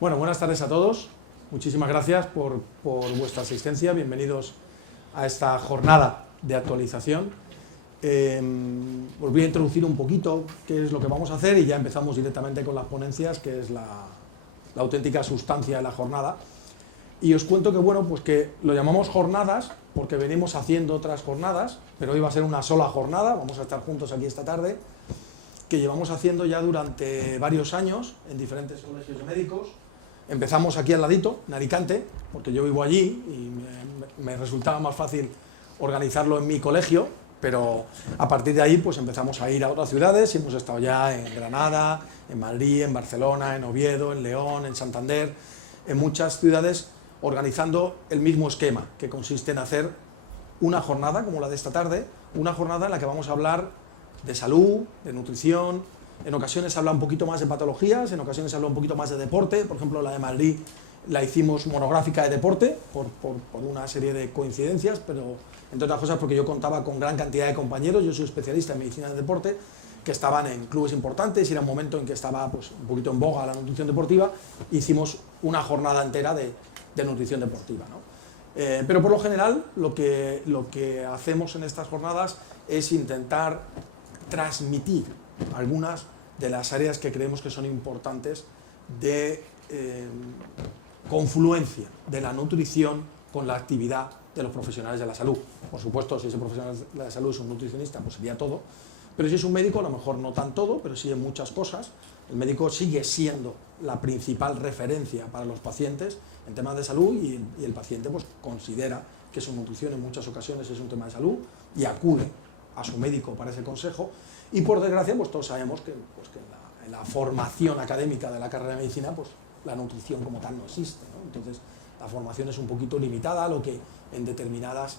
Bueno, buenas tardes a todos. Muchísimas gracias por vuestra asistencia. Bienvenidos a esta jornada de actualización. Os voy a introducir un poquito qué es lo que vamos a hacer y ya empezamos directamente con las ponencias, que es la auténtica sustancia de la jornada. Y os cuento que, bueno, pues que lo llamamos jornadas porque venimos haciendo otras jornadas, pero hoy va a ser una sola jornada. Vamos a estar juntos aquí esta tarde, que llevamos haciendo ya durante varios años en diferentes colegios de médicos. Empezamos aquí al ladito, en Alicante, porque yo vivo allí y me resultaba más fácil organizarlo en mi colegio, pero a partir de ahí pues empezamos a ir a otras ciudades y hemos estado ya en Granada, en Madrid, en Barcelona, en Oviedo, en León, en Santander, en muchas ciudades organizando el mismo esquema, que consiste en hacer una jornada como la de esta tarde, una jornada en la que vamos a hablar de salud, de nutrición. En ocasiones se habla un poquito más de patologías, en ocasiones se habla un poquito más de deporte. Por ejemplo, la de Madrid la hicimos monográfica de deporte por una serie de coincidencias, pero entre otras cosas porque yo contaba con gran cantidad de compañeros. Yo soy especialista en medicina de deporte, que estaban en clubes importantes y era un momento en que estaba pues, un poquito en boga la nutrición deportiva. Hicimos una jornada entera de nutrición deportiva, ¿no? Pero por lo general lo que hacemos en estas jornadas es intentar transmitir algunas de las áreas que creemos que son importantes de confluencia de la nutrición con la actividad de los profesionales de la salud. Por supuesto, si ese profesional de la salud es un nutricionista, pues sería todo, pero si es un médico, a lo mejor no tan todo, pero sí en muchas cosas. El médico sigue siendo la principal referencia para los pacientes en temas de salud y el paciente pues, considera que su nutrición en muchas ocasiones es un tema de salud y acude a su médico para ese consejo. Y por desgracia, pues todos sabemos que, en la formación académica de la carrera de medicina, pues la nutrición como tal no existe, ¿no? Entonces, la formación es un poquito limitada, a lo que en determinadas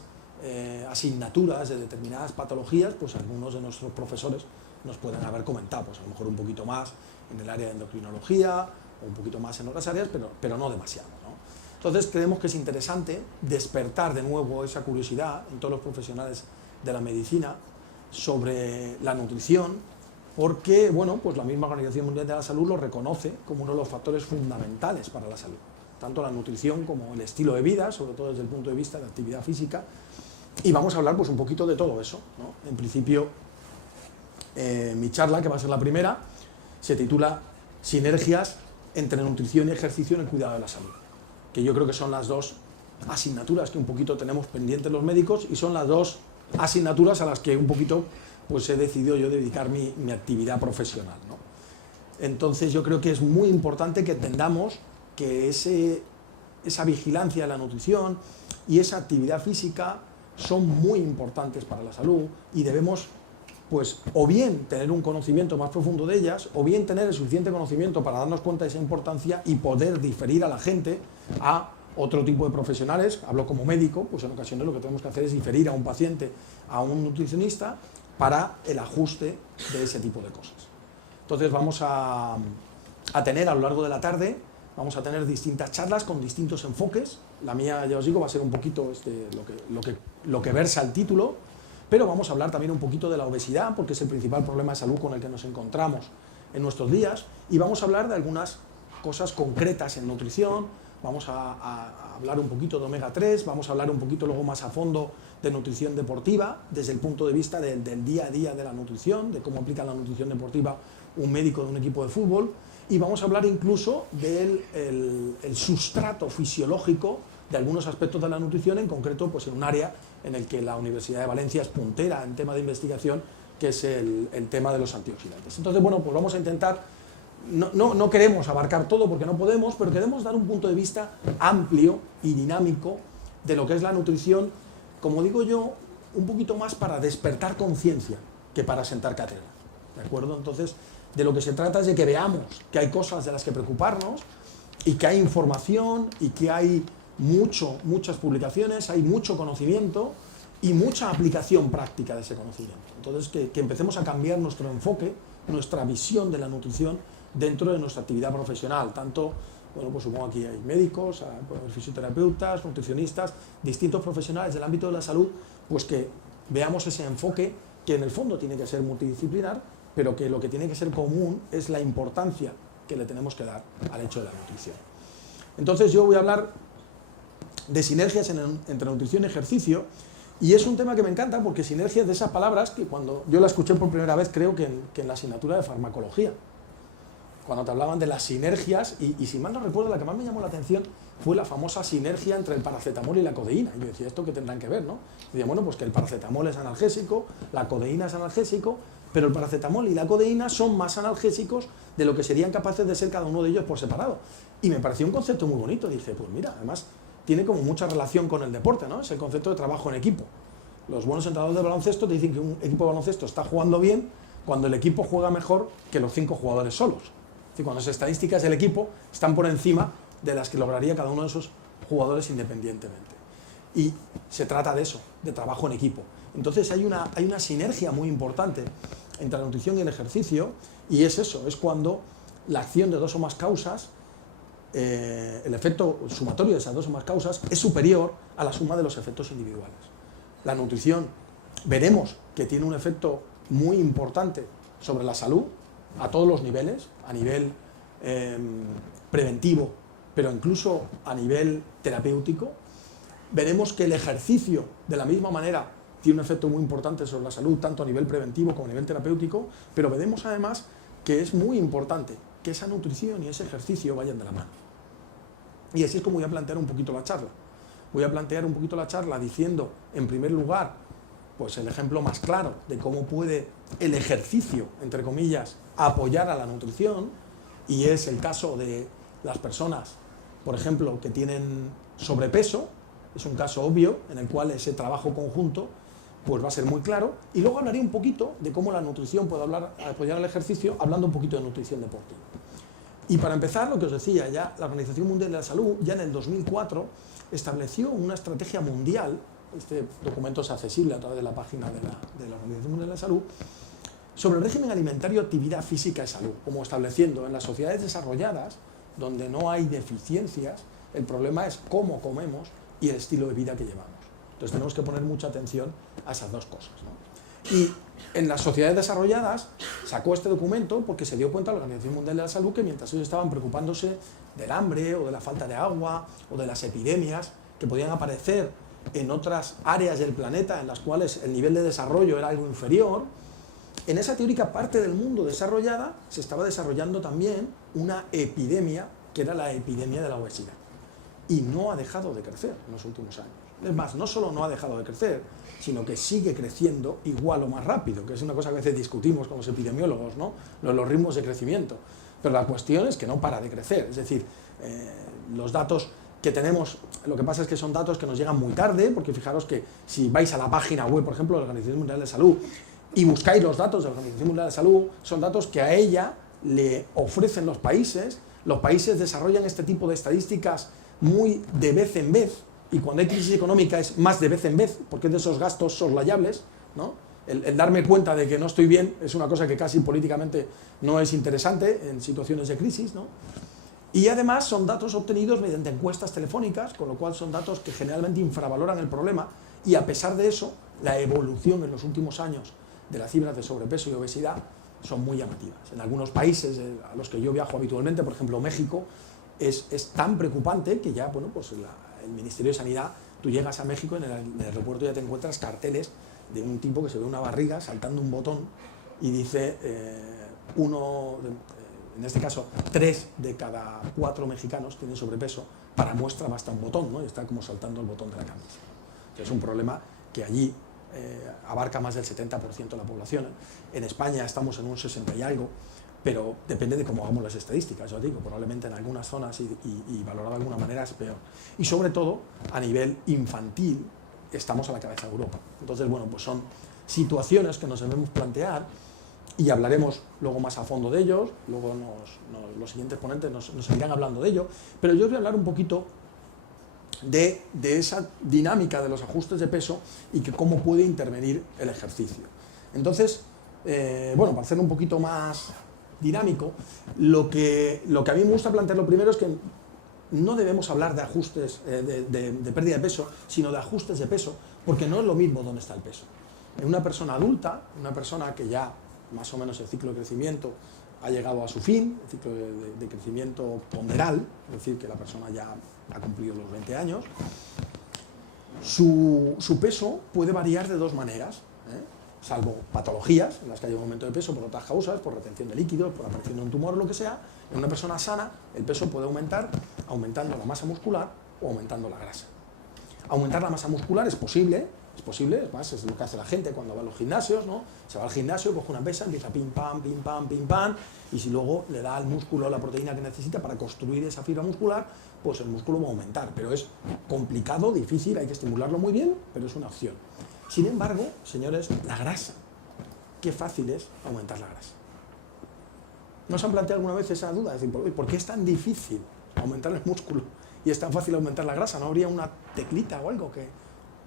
asignaturas de determinadas patologías, pues algunos de nuestros profesores nos pueden haber comentado, pues a lo mejor un poquito más en el área de endocrinología, o un poquito más en otras áreas, pero no demasiado, ¿no? Entonces, creemos que es interesante despertar de nuevo esa curiosidad en todos los profesionales de la medicina sobre la nutrición, porque bueno, pues la misma Organización Mundial de la Salud lo reconoce como uno de los factores fundamentales para la salud, tanto la nutrición como el estilo de vida, sobre todo desde el punto de vista de la actividad física, y vamos a hablar pues un poquito de todo eso, ¿no? En principio, mi charla, que va a ser la primera, se titula Sinergias entre nutrición y ejercicio en el cuidado de la salud, que yo creo que son las dos asignaturas que un poquito tenemos pendientes los médicos y son las dos asignaturas a las que un poquito pues he decidido yo dedicar mi actividad profesional, ¿no? Entonces yo creo que es muy importante que entendamos que esa vigilancia de la nutrición y esa actividad física son muy importantes para la salud y debemos pues o bien tener un conocimiento más profundo de ellas o bien tener el suficiente conocimiento para darnos cuenta de esa importancia y poder diferir a la gente a otro tipo de profesionales. Hablo como médico, pues en ocasiones lo que tenemos que hacer es diferir a un paciente a un nutricionista para el ajuste de ese tipo de cosas. Entonces vamos a tener a lo largo de la tarde, vamos a tener distintas charlas con distintos enfoques. La mía, ya os digo, va a ser un poquito lo que versa el título, pero vamos a hablar también un poquito de la obesidad, porque es el principal problema de salud con el que nos encontramos en nuestros días, y vamos a hablar de algunas cosas concretas en nutrición. Vamos a hablar un poquito de omega 3, vamos a hablar un poquito luego más a fondo de nutrición deportiva, desde el punto de vista del día a día de la nutrición, de cómo aplica la nutrición deportiva un médico de un equipo de fútbol, y vamos a hablar incluso del el sustrato fisiológico de algunos aspectos de la nutrición, en concreto pues en un área en el que la Universidad de Valencia es puntera en tema de investigación, que es el tema de los antioxidantes. Entonces, bueno, pues vamos a intentar. No queremos abarcar todo porque no podemos, pero queremos dar un punto de vista amplio y dinámico de lo que es la nutrición, como digo yo, un poquito más para despertar conciencia que para sentar cátedra, ¿de acuerdo? Entonces, de lo que se trata es de que veamos que hay cosas de las que preocuparnos y que hay información y que hay muchas publicaciones, hay mucho conocimiento y mucha aplicación práctica de ese conocimiento. Entonces, que empecemos a cambiar nuestro enfoque, nuestra visión de la nutrición dentro de nuestra actividad profesional, tanto, bueno, pues supongo aquí hay médicos, hay fisioterapeutas, nutricionistas, distintos profesionales del ámbito de la salud, pues que veamos ese enfoque que en el fondo tiene que ser multidisciplinar, pero que lo que tiene que ser común es la importancia que le tenemos que dar al hecho de la nutrición. Entonces yo voy a hablar de sinergias entre nutrición y ejercicio, y es un tema que me encanta porque sinergias de esas palabras que cuando yo la escuché por primera vez creo que en la asignatura de farmacología, cuando te hablaban de las sinergias, y si mal no recuerdo, la que más me llamó la atención fue la famosa sinergia entre el paracetamol y la codeína. Y yo decía, ¿esto qué tendrán que ver, no? Y decía, bueno, pues que el paracetamol es analgésico, la codeína es analgésico, pero el paracetamol y la codeína son más analgésicos de lo que serían capaces de ser cada uno de ellos por separado. Y me pareció un concepto muy bonito. Dije, pues mira, además tiene como mucha relación con el deporte, ¿no? Es el concepto de trabajo en equipo. Los buenos entrenadores de baloncesto te dicen que un equipo de baloncesto está jugando bien cuando el equipo juega mejor que los 5 jugadores solos. Es decir, cuando las estadísticas del equipo están por encima de las que lograría cada uno de esos jugadores independientemente. Y se trata de eso, de trabajo en equipo. Entonces hay una sinergia muy importante entre la nutrición y el ejercicio, y es eso, es cuando la acción de 2 o más causas, el efecto sumatorio de esas 2 o más causas es superior a la suma de los efectos individuales. La nutrición veremos que tiene un efecto muy importante sobre la salud a todos los niveles, a nivel preventivo, pero incluso a nivel terapéutico. Veremos que el ejercicio, de la misma manera, tiene un efecto muy importante sobre la salud, tanto a nivel preventivo como a nivel terapéutico, pero veremos además que es muy importante que esa nutrición y ese ejercicio vayan de la mano. Y así es como voy a plantear un poquito la charla. Voy a plantear un poquito la charla diciendo, en primer lugar, pues el ejemplo más claro de cómo puede el ejercicio, entre comillas, apoyar a la nutrición, y es el caso de las personas, por ejemplo, que tienen sobrepeso. Es un caso obvio en el cual ese trabajo conjunto pues va a ser muy claro, y luego hablaré un poquito de cómo la nutrición puede apoyar al ejercicio, hablando un poquito de nutrición deportiva. Y para empezar, lo que os decía, ya la Organización Mundial de la Salud, ya en el 2004, estableció una estrategia mundial. Este documento es accesible a través de la página de la Organización Mundial de la Salud, sobre el régimen alimentario, actividad física y salud, como estableciendo en las sociedades desarrolladas, donde no hay deficiencias, el problema es cómo comemos y el estilo de vida que llevamos. Entonces tenemos que poner mucha atención a esas 2 cosas, ¿no? Y en las sociedades desarrolladas sacó este documento porque se dio cuenta la Organización Mundial de la Salud que mientras ellos estaban preocupándose del hambre o de la falta de agua o de las epidemias que podían aparecer en otras áreas del planeta en las cuales el nivel de desarrollo era algo inferior, en esa teórica parte del mundo desarrollada se estaba desarrollando también una epidemia que era la epidemia de la obesidad. Y no ha dejado de crecer en los últimos años. Es más, no solo no ha dejado de crecer, sino que sigue creciendo igual o más rápido, que es una cosa que a veces discutimos con los epidemiólogos, ¿no? Los ritmos de crecimiento. Pero la cuestión es que no para de crecer. Es decir, los datos que tenemos, lo que pasa es que son datos que nos llegan muy tarde, porque fijaros que si vais a la página web, por ejemplo, de la Organización Mundial de Salud, y buscáis los datos de la Organización Mundial de Salud, son datos que a ella le ofrecen los países desarrollan este tipo de estadísticas muy de vez en vez, y cuando hay crisis económica es más de vez en vez, porque es de esos gastos soslayables, ¿no? El darme cuenta de que no estoy bien es una cosa que casi políticamente no es interesante en situaciones de crisis, ¿no? Y además son datos obtenidos mediante encuestas telefónicas, con lo cual son datos que generalmente infravaloran el problema, y a pesar de eso, la evolución en los últimos años de las cifras de sobrepeso y obesidad son muy llamativas. En algunos países a los que yo viajo habitualmente, por ejemplo México, es tan preocupante que ya, bueno, pues el Ministerio de Sanidad, tú llegas a México, en el aeropuerto ya te encuentras carteles de un tipo que se ve una barriga saltando un botón y dice en este caso 3 de cada 4 mexicanos tienen sobrepeso, para muestra basta un botón, ¿no? Y está como saltando el botón de la camisa. Es un problema que allí abarca más del 70% de la población. En España estamos en un 60 y algo, pero depende de cómo hagamos las estadísticas. Yo digo, probablemente en algunas zonas y valorado de alguna manera es peor. Y sobre todo, a nivel infantil, estamos a la cabeza de Europa. Entonces, bueno, pues son situaciones que nos debemos plantear, y hablaremos luego más a fondo de ellos. Luego los siguientes ponentes nos seguirán hablando de ello, pero yo os voy a hablar un poquito de esa dinámica de los ajustes de peso y que cómo puede intervenir el ejercicio. Entonces, bueno, para hacerlo un poquito más dinámico, lo que a mí me gusta plantear lo primero es que no debemos hablar de ajustes de pérdida de peso, sino de ajustes de peso, porque no es lo mismo dónde está el peso. En una persona adulta, una persona que ya más o menos el ciclo de crecimiento ha llegado a su fin, el ciclo de crecimiento ponderal, es decir, que la persona ya ha cumplido los 20 años, su peso puede variar de dos maneras, salvo patologías en las que haya un aumento de peso por otras causas, por retención de líquidos, por aparición de un tumor, lo que sea. En una persona sana el peso puede aumentar aumentando la masa muscular o aumentando la grasa. Aumentar la masa muscular es posible, es más, es lo que hace la gente cuando va a los gimnasios, ¿no? Se va al gimnasio, coge una pesa, empieza pim pam, pim pam, pim pam, y si luego le da al músculo la proteína que necesita para construir esa fibra muscular, pues el músculo va a aumentar, pero es complicado, difícil, hay que estimularlo muy bien, pero es una opción. Sin embargo, señores, la grasa, qué fácil es aumentar la grasa. ¿No se han planteado alguna vez esa duda? Es decir, ¿por qué es tan difícil aumentar el músculo y es tan fácil aumentar la grasa? ¿No habría una teclita o algo,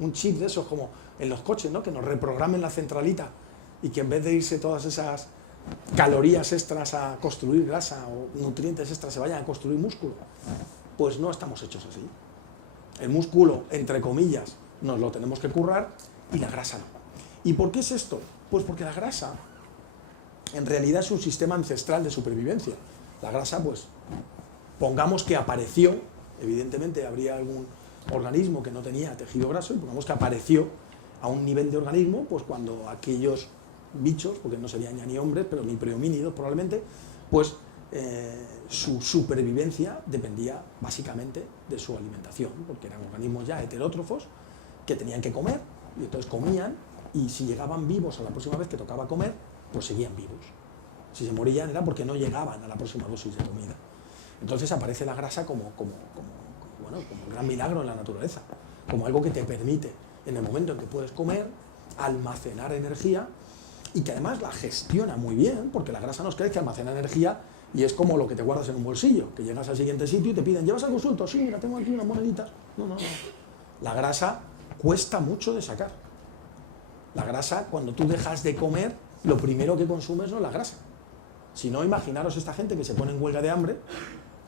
un chip de esos como en los coches, ¿no? Que nos reprogramen la centralita y que en vez de irse todas esas calorías extras a construir grasa o nutrientes extras se vayan a construir músculo? Pues no estamos hechos así. El músculo, entre comillas, nos lo tenemos que currar y la grasa no. ¿Y por qué es esto? Pues porque la grasa en realidad es un sistema ancestral de supervivencia. La grasa, pues, pongamos que apareció, evidentemente habría algún organismo que no tenía tejido graso, y pongamos que apareció a un nivel de organismo, pues cuando aquellos bichos, porque no serían ya ni hombres, pero ni prehomínidos probablemente, pues su supervivencia dependía básicamente de su alimentación, porque eran organismos ya heterótrofos que tenían que comer, y entonces comían, y si llegaban vivos a la próxima vez que tocaba comer, pues seguían vivos. Si se morían era porque no llegaban a la próxima dosis de comida. Entonces aparece la grasa como un gran milagro en la naturaleza, como algo que te permite, en el momento en que puedes comer, almacenar energía, y que además la gestiona muy bien, porque la grasa nos cree que almacena energía y es como lo que te guardas en un bolsillo, que llegas al siguiente sitio y te piden, ¿llevas algo suelto? Sí, mira, tengo aquí unas moneditas. No. La grasa cuesta mucho de sacar. La grasa, cuando tú dejas de comer, lo primero que consumes no es la grasa. Si no, imaginaros esta gente que se pone en huelga de hambre,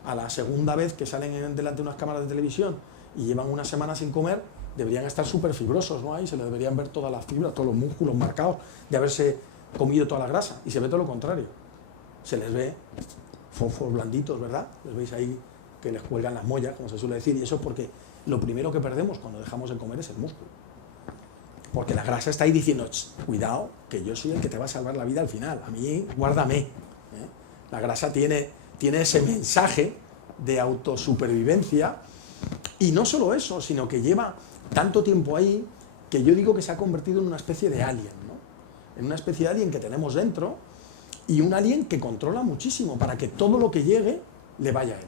a la segunda vez que salen delante de unas cámaras de televisión y llevan una semana sin comer, deberían estar súper fibrosos, ¿no? Ahí se les deberían ver todas las fibras, todos los músculos marcados de haberse comido toda la grasa, y se ve todo lo contrario. Se les ve fofos blanditos, ¿verdad? Les veis ahí que les cuelgan las mollas, como se suele decir, y eso es porque lo primero que perdemos cuando dejamos de comer es el músculo. Porque la grasa está ahí diciendo, cuidado, que yo soy el que te va a salvar la vida al final, a mí guárdame. La grasa tiene ese mensaje de autosupervivencia, y no solo eso, sino que lleva tanto tiempo ahí que yo digo que se ha convertido en una especie de alien, ¿no? En una especie de alien que tenemos dentro, y un alien que controla muchísimo para que todo lo que llegue le vaya a él.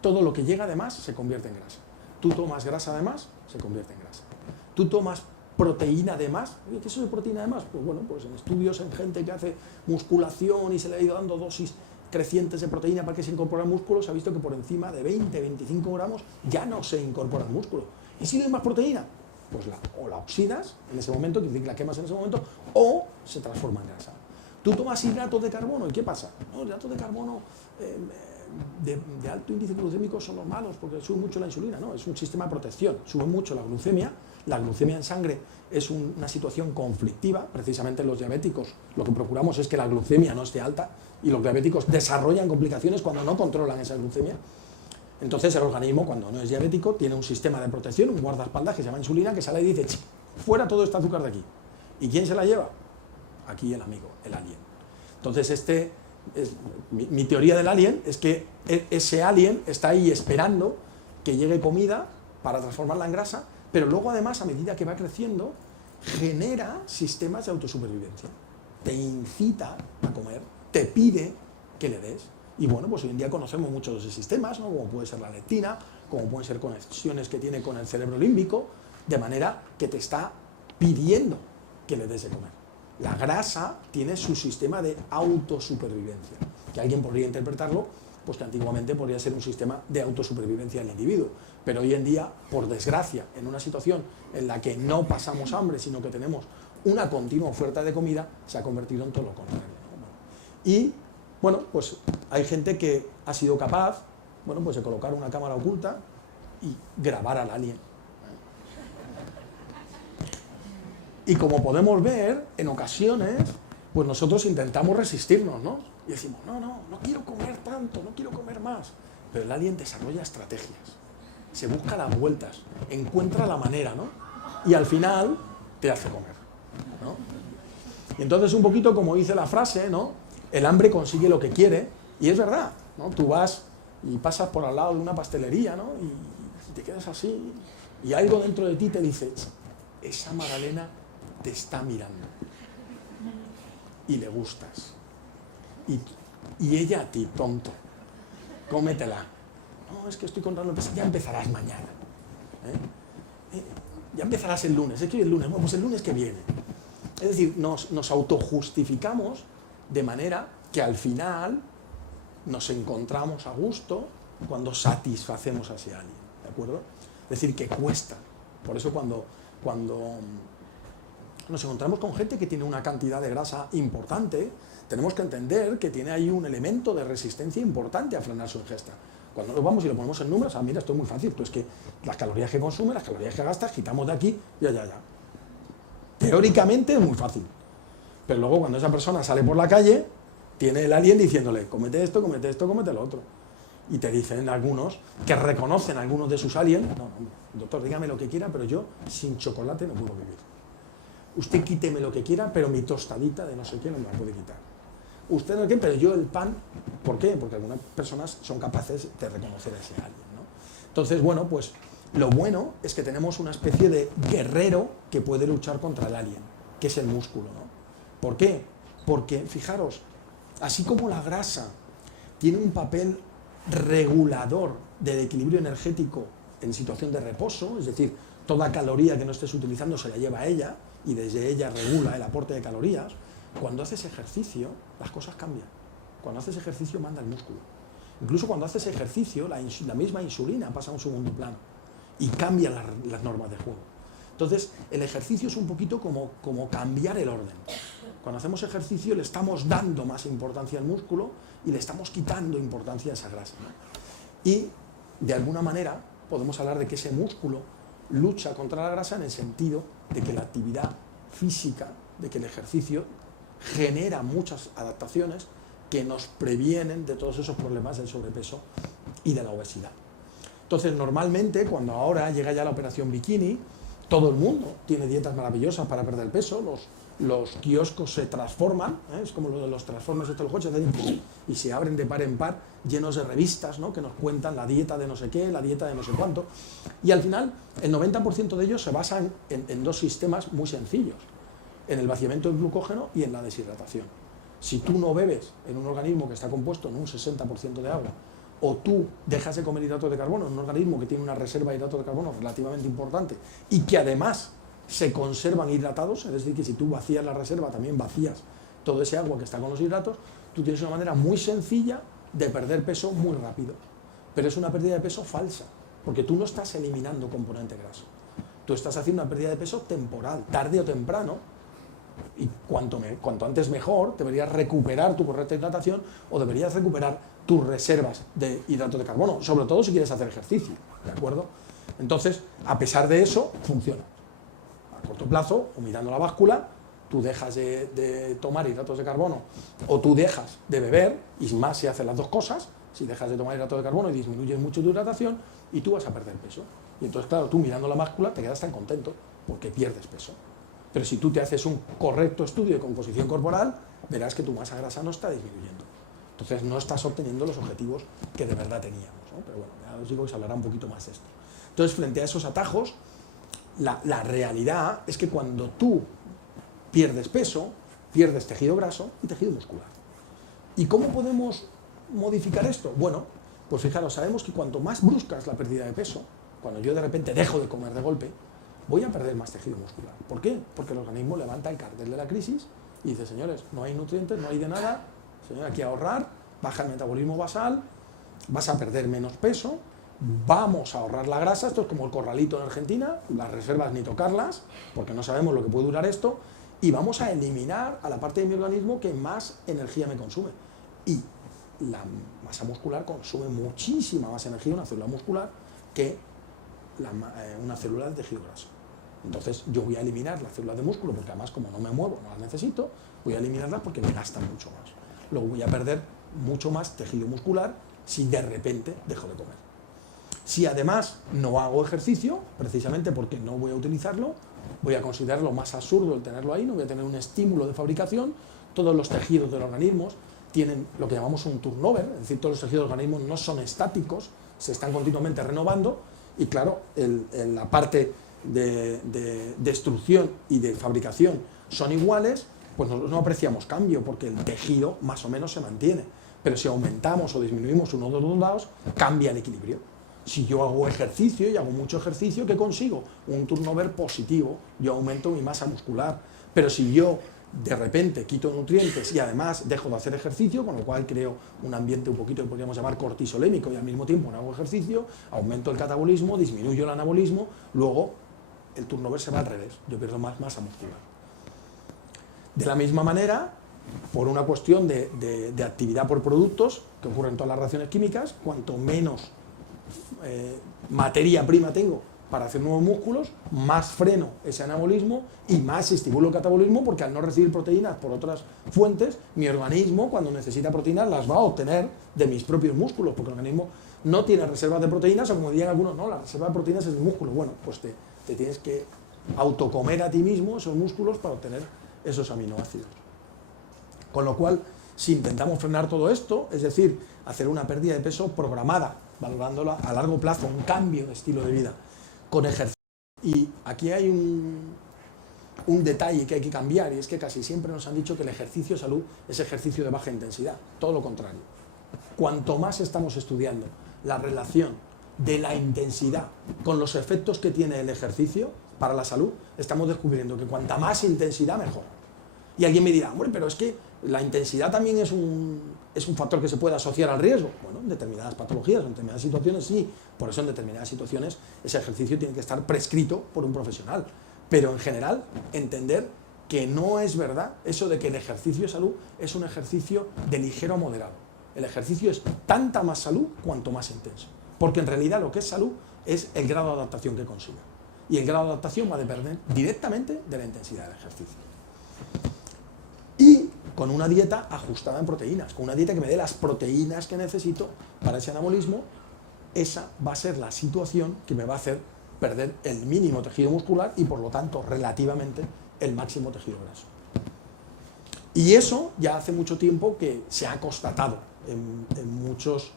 Todo lo que llega además se convierte en grasa. Tú tomas grasa además, se convierte en grasa. Tú tomas proteína de más. ¿Qué es eso de proteína de más? Pues bueno, pues en estudios en gente que hace musculación y se le ha ido dando dosis crecientes de proteína para que se incorpore al músculo, se ha visto que por encima de 20-25 gramos ya no se incorpora al músculo. ¿Y si no hay más proteína? Pues o la oxidas en ese momento, que la quemas en ese momento, o se transforma en grasa. Tú tomas hidratos de carbono, ¿y qué pasa? No, hidratos de carbono de alto índice glucémico son los malos porque sube mucho la insulina, no, es un sistema de protección, sube mucho la glucemia en sangre es una situación conflictiva, precisamente los diabéticos lo que procuramos es que la glucemia no esté alta, y los diabéticos desarrollan complicaciones cuando no controlan esa glucemia. Entonces el organismo, cuando no es diabético, tiene un sistema de protección, un guardaespaldas que se llama insulina, que sale y dice, fuera todo este azúcar de aquí. ¿Y quién se la lleva? Aquí el amigo, el alien. Entonces mi teoría del alien es que ese alien está ahí esperando que llegue comida para transformarla en grasa, pero luego además, a medida que va creciendo, genera sistemas de autosupervivencia. Te incita a comer, te pide que le des. Y bueno, pues hoy en día conocemos muchos de esos sistemas, ¿no? Como puede ser la leptina, como pueden ser conexiones que tiene con el cerebro límbico, de manera que te está pidiendo que le des de comer. La grasa tiene su sistema de autosupervivencia, que alguien podría interpretarlo, pues que antiguamente podría ser un sistema de autosupervivencia del individuo. Pero hoy en día, por desgracia, en una situación en la que no pasamos hambre, sino que tenemos una continua oferta de comida, se ha convertido en todo lo contrario, ¿no? Y, bueno, pues hay gente que ha sido capaz, bueno, pues de colocar una cámara oculta y grabar al alien. Y como podemos ver, en ocasiones, pues nosotros intentamos resistirnos, ¿no? Y decimos, no quiero comer tanto, no quiero comer más. Pero el alien desarrolla estrategias, se busca las vueltas, encuentra la manera, ¿no? Y al final te hace comer, ¿no? Y entonces un poquito como dice la frase, ¿no? El hambre consigue lo que quiere, y es verdad, ¿no? Tú vas y pasas por al lado de una pastelería, ¿no? Y te quedas así, y algo dentro de ti te dice, esa Magdalena te está mirando, y le gustas. Y ella a ti, tonto, cómetela. No, es que estoy contando, ya empezarás mañana. Ya empezarás el lunes, es que el lunes, bueno, pues el lunes que viene. Es decir, nos autojustificamos de manera que al final nos encontramos a gusto cuando satisfacemos a ese alguien, ¿de acuerdo? Es decir, que cuesta. Por eso cuando nos encontramos con gente que tiene una cantidad de grasa importante, tenemos que entender que tiene ahí un elemento de resistencia importante a frenar su ingesta. Cuando nos vamos y lo ponemos en números, mira, esto es muy fácil, tú es que las calorías que consumes, las calorías que gastas, quitamos de aquí, ya. Teóricamente es muy fácil, pero luego cuando esa persona sale por la calle, tiene el alien diciéndole, cómete esto, cómete lo otro. Y te dicen algunos, que reconocen algunos de sus aliens, no, doctor, dígame lo que quiera, pero yo sin chocolate no puedo vivir. Usted quíteme lo que quiera, pero mi tostadita de no sé qué no me la puede quitar. Usted no sé qué, pero yo el pan, ¿por qué? Porque algunas personas son capaces de reconocer a ese alien, ¿no? Entonces, bueno, pues lo bueno es que tenemos una especie de guerrero que puede luchar contra el alien, que es el músculo, ¿no? ¿Por qué? Porque, fijaros, así como la grasa tiene un papel regulador del equilibrio energético en situación de reposo, es decir, toda caloría que no estés utilizando se la lleva a ella y desde ella regula el aporte de calorías, cuando haces ejercicio las cosas cambian. Cuando haces ejercicio manda el músculo. Incluso cuando haces ejercicio la misma insulina pasa a un segundo plano y cambian las normas de juego. Entonces el ejercicio es un poquito como cambiar el orden. Cuando hacemos ejercicio le estamos dando más importancia al músculo y le estamos quitando importancia a esa grasa, ¿no? Y de alguna manera podemos hablar de que ese músculo lucha contra la grasa en el sentido de que la actividad física, de que el ejercicio genera muchas adaptaciones que nos previenen de todos esos problemas del sobrepeso y de la obesidad. Entonces, normalmente, cuando ahora llega ya la operación bikini, todo el mundo tiene dietas maravillosas para perder peso, los kioscos se transforman, es como lo de los Transformers de los coches, y se abren de par en par, llenos de revistas, ¿no? Que nos cuentan la dieta de no sé qué, la dieta de no sé cuánto, y al final el 90% de ellos se basan en dos sistemas muy sencillos, en el vaciamiento del glucógeno y en la deshidratación. Si tú no bebes en un organismo que está compuesto en un 60% de agua, o tú dejas de comer hidratos de carbono en un organismo que tiene una reserva de hidratos de carbono relativamente importante y que además se conservan hidratados, es decir, que si tú vacías la reserva también vacías todo ese agua que está con los hidratos, tú tienes una manera muy sencilla de perder peso muy rápido. Pero es una pérdida de peso falsa, porque tú no estás eliminando componente graso. Tú estás haciendo una pérdida de peso temporal, tarde o temprano, y cuanto antes mejor, deberías recuperar tu correcta hidratación o deberías recuperar tus reservas de hidratos de carbono, sobre todo si quieres hacer ejercicio, ¿de acuerdo? Entonces, a pesar de eso, funciona. A corto plazo, o mirando la báscula, tú dejas de tomar hidratos de carbono o tú dejas de beber, y más si haces las dos cosas, si dejas de tomar hidratos de carbono y disminuyes mucho tu hidratación, y tú vas a perder peso. Y entonces, claro, tú mirando la báscula te quedas tan contento porque pierdes peso. Pero si tú te haces un correcto estudio de composición corporal, verás que tu masa grasa no está disminuyendo. Entonces no estás obteniendo los objetivos que de verdad teníamos, ¿no? Pero bueno, ya os digo que se hablará un poquito más de esto. Entonces, frente a esos atajos, la realidad es que cuando tú pierdes peso, pierdes tejido graso y tejido muscular. ¿Y cómo podemos modificar esto? Bueno, pues fijaros, sabemos que cuanto más brusca es la pérdida de peso, cuando yo de repente dejo de comer de golpe, voy a perder más tejido muscular. ¿Por qué? Porque el organismo levanta el cartel de la crisis y dice, señores, no hay nutrientes, no hay de nada, señor, hay que ahorrar, baja el metabolismo basal, vas a perder menos peso, vamos a ahorrar la grasa, esto es como el corralito en Argentina, las reservas ni tocarlas, porque no sabemos lo que puede durar esto, y vamos a eliminar a la parte de mi organismo que más energía me consume. Y la masa muscular consume muchísima más energía, una célula muscular, que una célula de tejido graso. Entonces yo voy a eliminar las células de músculo porque además como no me muevo, no las necesito, voy a eliminarlas porque me gastan mucho más. luego voy a perder mucho más tejido muscular si de repente dejo de comer. Si además no hago ejercicio, precisamente porque no voy a utilizarlo, voy a considerarlo más absurdo el tenerlo ahí, no voy a tener un estímulo de fabricación, todos los tejidos del organismo tienen lo que llamamos un turnover, es decir, todos los tejidos del organismo no son estáticos, se están continuamente renovando, y claro, la parte de destrucción y de fabricación son iguales, pues nosotros no apreciamos cambio, porque el tejido más o menos se mantiene, pero si aumentamos o disminuimos uno de los dos lados, cambia el equilibrio. Si yo hago ejercicio y hago mucho ejercicio, ¿qué consigo? Un turnover positivo, yo aumento mi masa muscular, pero si yo de repente quito nutrientes y además dejo de hacer ejercicio, con lo cual creo un ambiente un poquito que podríamos llamar cortisolémico y al mismo tiempo no hago ejercicio, aumento el catabolismo, disminuyo el anabolismo, luego el turnover se va al revés, yo pierdo más masa muscular. De la misma manera, por una cuestión de actividad por productos, que ocurre en todas las reacciones químicas, cuanto menos materia prima tengo para hacer nuevos músculos, más freno ese anabolismo y más estimulo el catabolismo, porque al no recibir proteínas por otras fuentes, mi organismo, cuando necesita proteínas, las va a obtener de mis propios músculos, porque el organismo no tiene reservas de proteínas, o como dirían algunos, no, la reserva de proteínas es el músculo. Bueno, pues te tienes que autocomer a ti mismo esos músculos para obtener esos aminoácidos. Con lo cual, si intentamos frenar todo esto, es decir, hacer una pérdida de peso programada, valorándola a largo plazo, un cambio de estilo de vida, con ejercicio. Y aquí hay un detalle que hay que cambiar, y es que casi siempre nos han dicho que el ejercicio de salud es ejercicio de baja intensidad, todo lo contrario. Cuanto más estamos estudiando la relación de la intensidad con los efectos que tiene el ejercicio para la salud, estamos descubriendo que cuanta más intensidad, mejor. Y alguien me dirá, hombre, pero es que la intensidad también es un factor que se puede asociar al riesgo. Bueno, en determinadas patologías, en determinadas situaciones sí, por eso en determinadas situaciones ese ejercicio tiene que estar prescrito por un profesional. Pero en general, entender que no es verdad eso de que el ejercicio de salud es un ejercicio de ligero a moderado. El ejercicio es tanta más salud cuanto más intenso. Porque en realidad lo que es salud es el grado de adaptación que consiga. Y el grado de adaptación va a depender directamente de la intensidad del ejercicio. Y con una dieta ajustada en proteínas, con una dieta que me dé las proteínas que necesito para ese anabolismo, esa va a ser la situación que me va a hacer perder el mínimo tejido muscular y por lo tanto relativamente el máximo tejido graso. Y eso ya hace mucho tiempo que se ha constatado en muchos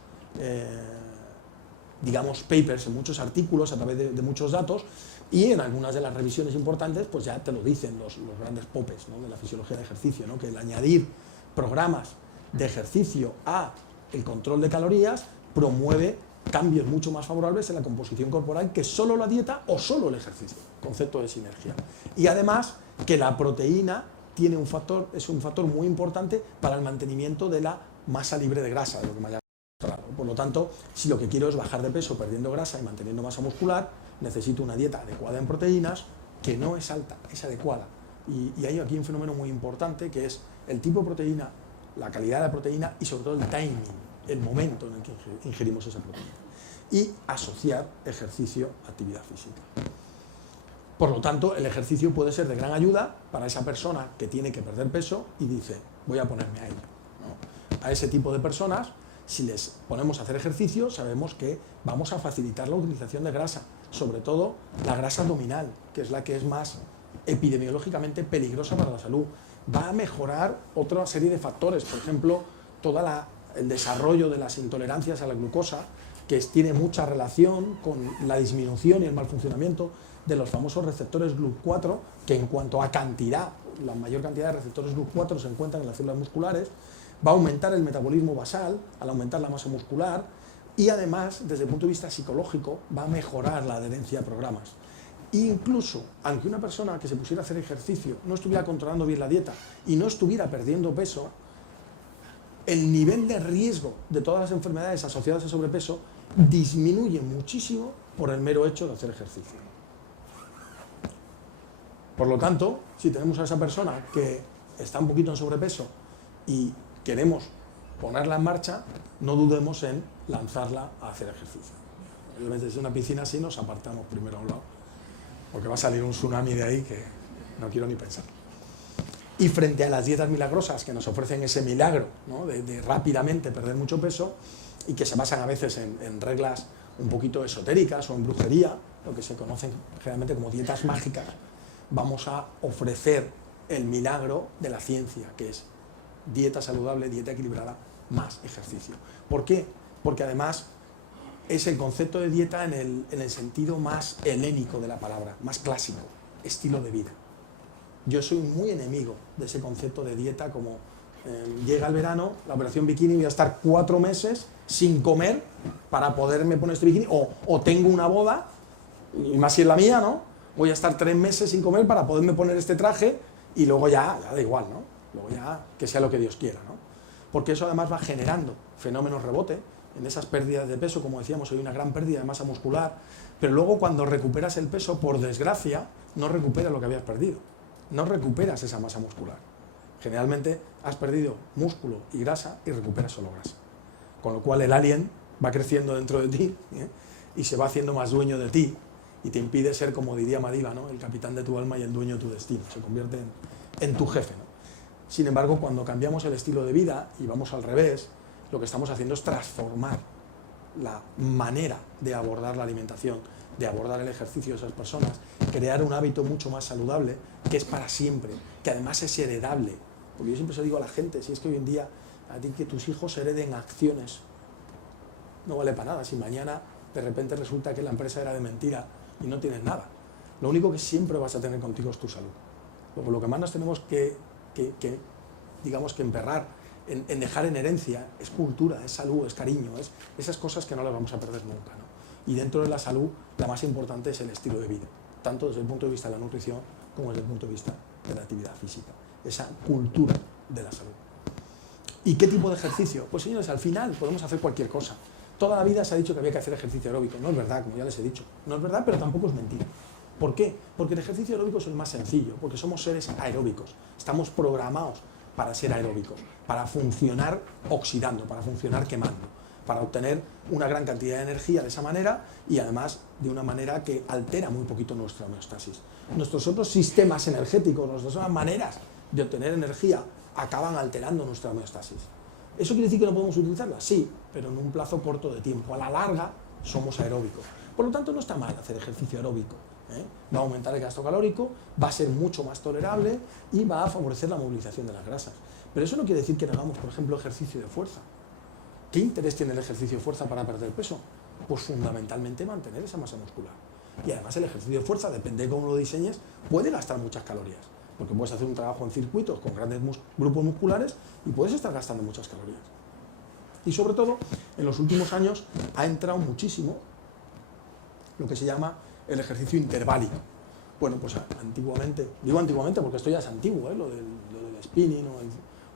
digamos papers, en muchos artículos a través de muchos datos, y en algunas de las revisiones importantes pues ya te lo dicen los grandes popes, ¿no?, de la fisiología del ejercicio, ¿no?, que el añadir programas de ejercicio a el control de calorías promueve cambios mucho más favorables en la composición corporal que solo la dieta o solo el ejercicio, concepto de sinergia. Y además que la proteína tiene es un factor muy importante para el mantenimiento de la masa libre de grasa, de lo que me haya mostrado. Por lo tanto, si lo que quiero es bajar de peso perdiendo grasa y manteniendo masa muscular, necesito una dieta adecuada en proteínas, que no es alta, es adecuada. Y hay aquí un fenómeno muy importante, que es el tipo de proteína, la calidad de la proteína y sobre todo el timing, el momento en el que ingerimos esa proteína. Y asociar ejercicio a actividad física. Por lo tanto, el ejercicio puede ser de gran ayuda para esa persona que tiene que perder peso y dice, voy a ponerme a ello, ¿no? A ese tipo de personas, si les ponemos a hacer ejercicio, sabemos que vamos a facilitar la utilización de grasa, sobre todo la grasa abdominal, que es la que es más epidemiológicamente peligrosa para la salud. Va a mejorar otra serie de factores, por ejemplo, todo el desarrollo de las intolerancias a la glucosa, que tiene mucha relación con la disminución y el mal funcionamiento de los famosos receptores GLUT4, que en cuanto a cantidad, la mayor cantidad de receptores GLUT4 se encuentran en las células musculares, va a aumentar el metabolismo basal al aumentar la masa muscular y además, desde el punto de vista psicológico, va a mejorar la adherencia a programas. Incluso, aunque una persona que se pusiera a hacer ejercicio no estuviera controlando bien la dieta y no estuviera perdiendo peso, el nivel de riesgo de todas las enfermedades asociadas al sobrepeso disminuye muchísimo por el mero hecho de hacer ejercicio. Por lo tanto, si tenemos a esa persona que está un poquito en sobrepeso y queremos ponerla en marcha, no dudemos en lanzarla a hacer ejercicio. Obviamente, desde una piscina así nos apartamos primero a un lado, porque va a salir un tsunami de ahí que no quiero ni pensar. Y frente a las dietas milagrosas que nos ofrecen ese milagro, ¿no? de rápidamente perder mucho peso y que se basan a veces en reglas un poquito esotéricas o en brujería, lo que se conocen generalmente como dietas mágicas, vamos a ofrecer el milagro de la ciencia, que es dieta saludable, dieta equilibrada, más ejercicio. ¿Por qué? Porque además es el concepto de dieta en el sentido más helénico de la palabra, más clásico, estilo de vida. Yo soy muy enemigo de ese concepto de dieta como llega el verano, la operación bikini, voy a estar 4 meses sin comer para poderme poner este bikini, o tengo una boda, y más si es la mía, ¿no? Voy a estar 3 meses sin comer para poderme poner este traje y luego ya da igual, ¿no? Luego ya que sea lo que Dios quiera, ¿no? Porque eso además va generando fenómenos rebote, en esas pérdidas de peso, como decíamos, hay una gran pérdida de masa muscular, pero luego cuando recuperas el peso, por desgracia, no recuperas lo que habías perdido, no recuperas esa masa muscular. Generalmente has perdido músculo y grasa y recuperas solo grasa. Con lo cual el alien va creciendo dentro de ti, ¿eh? Y se va haciendo más dueño de ti y te impide ser, como diría Madiba, ¿no? El capitán de tu alma y el dueño de tu destino. Se convierte en tu jefe, ¿no? Sin embargo, cuando cambiamos el estilo de vida y vamos al revés, lo que estamos haciendo es transformar la manera de abordar la alimentación, de abordar el ejercicio de esas personas, crear un hábito mucho más saludable, que es para siempre, que además es heredable. Porque yo siempre se lo digo a la gente, si es que hoy en día a ti que tus hijos hereden acciones, no vale para nada. Si mañana de repente resulta que la empresa era de mentira y no tienes nada, lo único que siempre vas a tener contigo es tu salud. Lo que más nos tenemos que digamos que emperrar en dejar en herencia es cultura, es salud, es cariño, es esas cosas que no las vamos a perder nunca, ¿no? Y dentro de la salud, la más importante es el estilo de vida, tanto desde el punto de vista de la nutrición como desde el punto de vista de la actividad física, esa cultura de la salud. ¿Y qué tipo de ejercicio? Pues señores, al final podemos hacer cualquier cosa. Toda la vida se ha dicho que había que hacer ejercicio aeróbico. No es verdad, como ya les he dicho. No es verdad, pero tampoco es mentira. ¿Por qué? Porque el ejercicio aeróbico es el más sencillo, porque somos seres aeróbicos. Estamos programados para ser aeróbicos, para funcionar oxidando, para funcionar quemando, para obtener una gran cantidad de energía de esa manera y además de una manera que altera muy poquito nuestra homeostasis. Nuestros otros sistemas energéticos, nuestras otras maneras de obtener energía acaban alterando nuestra homeostasis. ¿Eso quiere decir que no podemos utilizarla? Sí, pero en un plazo corto de tiempo. A la larga somos aeróbicos. Por lo tanto, no está mal hacer ejercicio aeróbico, ¿eh? Va a aumentar el gasto calórico, va a ser mucho más tolerable y va a favorecer la movilización de las grasas. Pero eso no quiere decir que no hagamos, por ejemplo, ejercicio de fuerza. ¿Qué interés tiene el ejercicio de fuerza para perder peso? Pues fundamentalmente mantener esa masa muscular. Y además el ejercicio de fuerza, depende de cómo lo diseñes, puede gastar muchas calorías. Porque puedes hacer un trabajo en circuitos con grandes grupos musculares y puedes estar gastando muchas calorías. Y sobre todo, en los últimos años ha entrado muchísimo lo que se llama el ejercicio interválico. Bueno, pues antiguamente, digo antiguamente porque esto ya es antiguo, lo del spinning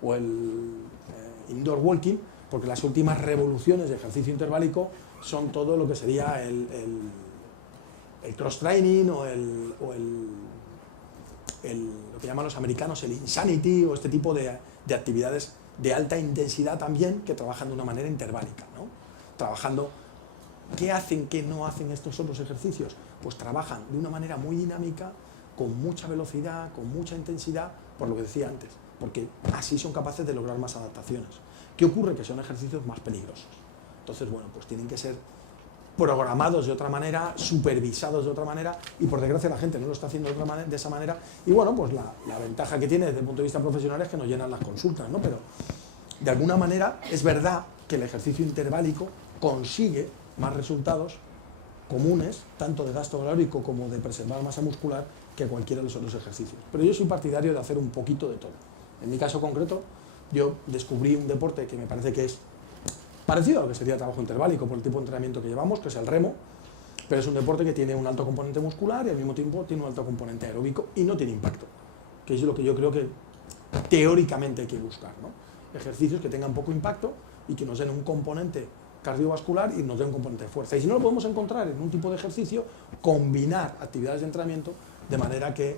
o el indoor walking, porque las últimas revoluciones de ejercicio interválico son todo lo que sería el cross training o lo que llaman los americanos el insanity o este tipo de actividades de alta intensidad también que trabajan de una manera interválica, ¿no? Trabajando, ¿qué hacen, qué no hacen estos otros ejercicios? Pues trabajan de una manera muy dinámica, con mucha velocidad, con mucha intensidad, por lo que decía antes, porque así son capaces de lograr más adaptaciones. ¿Qué ocurre? Que son ejercicios más peligrosos. Entonces, bueno, pues tienen que ser programados de otra manera, supervisados de otra manera, y por desgracia la gente no lo está haciendo de esa manera, y bueno, pues la ventaja que tiene desde el punto de vista profesional es que nos llenan las consultas, ¿no? Pero de alguna manera es verdad que el ejercicio interválico consigue más resultados comunes, tanto de gasto calórico como de preservar masa muscular, que cualquiera de los otros ejercicios. Pero yo soy partidario de hacer un poquito de todo. En mi caso concreto, yo descubrí un deporte que me parece que es parecido a lo que sería el trabajo interválico por el tipo de entrenamiento que llevamos, que es el remo, pero es un deporte que tiene un alto componente muscular y al mismo tiempo tiene un alto componente aeróbico y no tiene impacto, que es lo que yo creo que teóricamente hay que buscar, ¿no? Ejercicios que tengan poco impacto y que nos den un componente cardiovascular y nos den un componente de fuerza. Y si no lo podemos encontrar en un tipo de ejercicio, combinar actividades de entrenamiento de manera que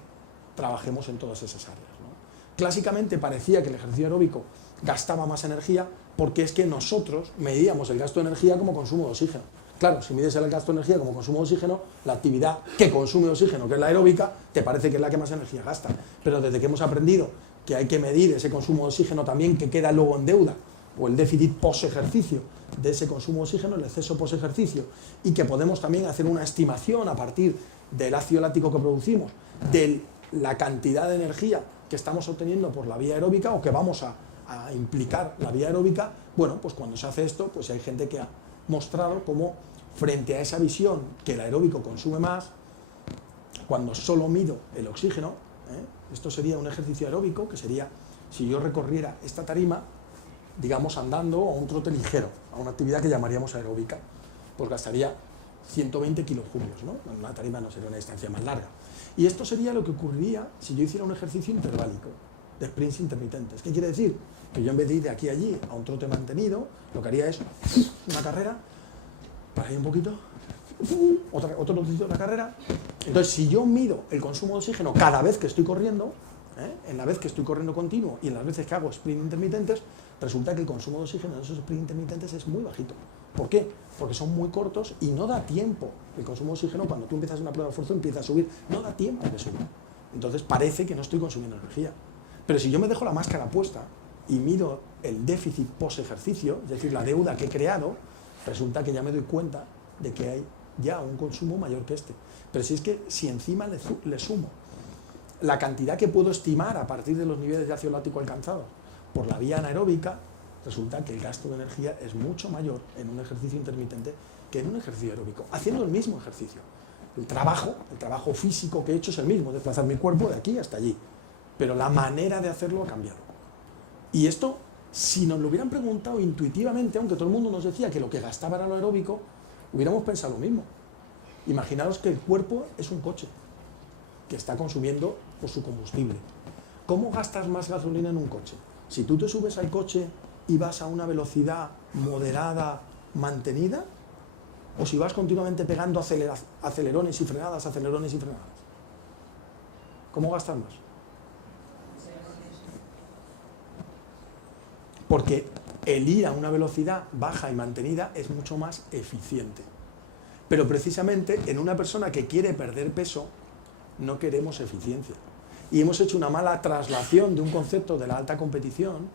trabajemos en todas esas áreas, ¿no? Clásicamente parecía que el ejercicio aeróbico gastaba más energía porque es que nosotros medíamos el gasto de energía como consumo de oxígeno. Claro, si mides el gasto de energía como consumo de oxígeno, la actividad que consume oxígeno, que es la aeróbica, te parece que es la que más energía gasta. Pero desde que hemos aprendido que hay que medir ese consumo de oxígeno también que queda luego en deuda, o el déficit post-ejercicio de ese consumo de oxígeno, el exceso post-ejercicio, y que podemos también hacer una estimación a partir del ácido láctico que producimos, de la cantidad de energía que estamos obteniendo por la vía aeróbica o que vamos a implicar la vía aeróbica. Bueno, pues cuando se hace esto, pues hay gente que ha mostrado cómo frente a esa visión que el aeróbico consume más, cuando solo mido el oxígeno, esto sería un ejercicio aeróbico, que sería si yo recorriera esta tarima, digamos andando o a un trote ligero, a una actividad que llamaríamos aeróbica, pues gastaría 120 kilojulios, ¿no? Una tarima no sería una distancia más larga. Y esto sería lo que ocurriría si yo hiciera un ejercicio interválico, de sprints intermitentes. ¿Qué quiere decir? Que yo en vez de ir de aquí a allí a un trote mantenido, lo que haría es una carrera, para ahí un poquito, otro trocito de la carrera. Entonces, si yo mido el consumo de oxígeno cada vez que estoy corriendo, en la vez que estoy corriendo continuo y en las veces que hago sprint intermitentes, resulta que el consumo de oxígeno en esos sprint intermitentes es muy bajito. ¿Por qué? Porque son muy cortos y no da tiempo. El consumo de oxígeno, cuando tú empiezas una prueba de esfuerzo, empieza a subir, no da tiempo de subir. Entonces parece que no estoy consumiendo energía. Pero si yo me dejo la máscara puesta y mido el déficit post-ejercicio, es decir, la deuda que he creado, resulta que ya me doy cuenta de que hay ya un consumo mayor que este. Pero si es que si encima le sumo la cantidad que puedo estimar a partir de los niveles de ácido láctico alcanzados por la vía anaeróbica, resulta que el gasto de energía es mucho mayor en un ejercicio intermitente que en un ejercicio aeróbico, haciendo el mismo ejercicio. El trabajo físico que he hecho es el mismo, desplazar mi cuerpo de aquí hasta allí, pero la manera de hacerlo ha cambiado. Y esto, si nos lo hubieran preguntado intuitivamente, aunque todo el mundo nos decía que lo que gastaba era lo aeróbico, hubiéramos pensado lo mismo. Imaginaros que el cuerpo es un coche que está consumiendo por su combustible. ¿Cómo gastas más gasolina en un coche? Si tú te subes al coche y vas a una velocidad moderada, mantenida, o si vas continuamente pegando acelerones y frenadas, ¿cómo gastas más? Porque el ir a una velocidad baja y mantenida es mucho más eficiente. Pero precisamente en una persona que quiere perder peso, no queremos eficiencia. Y hemos hecho una mala traslación de un concepto de la alta competición,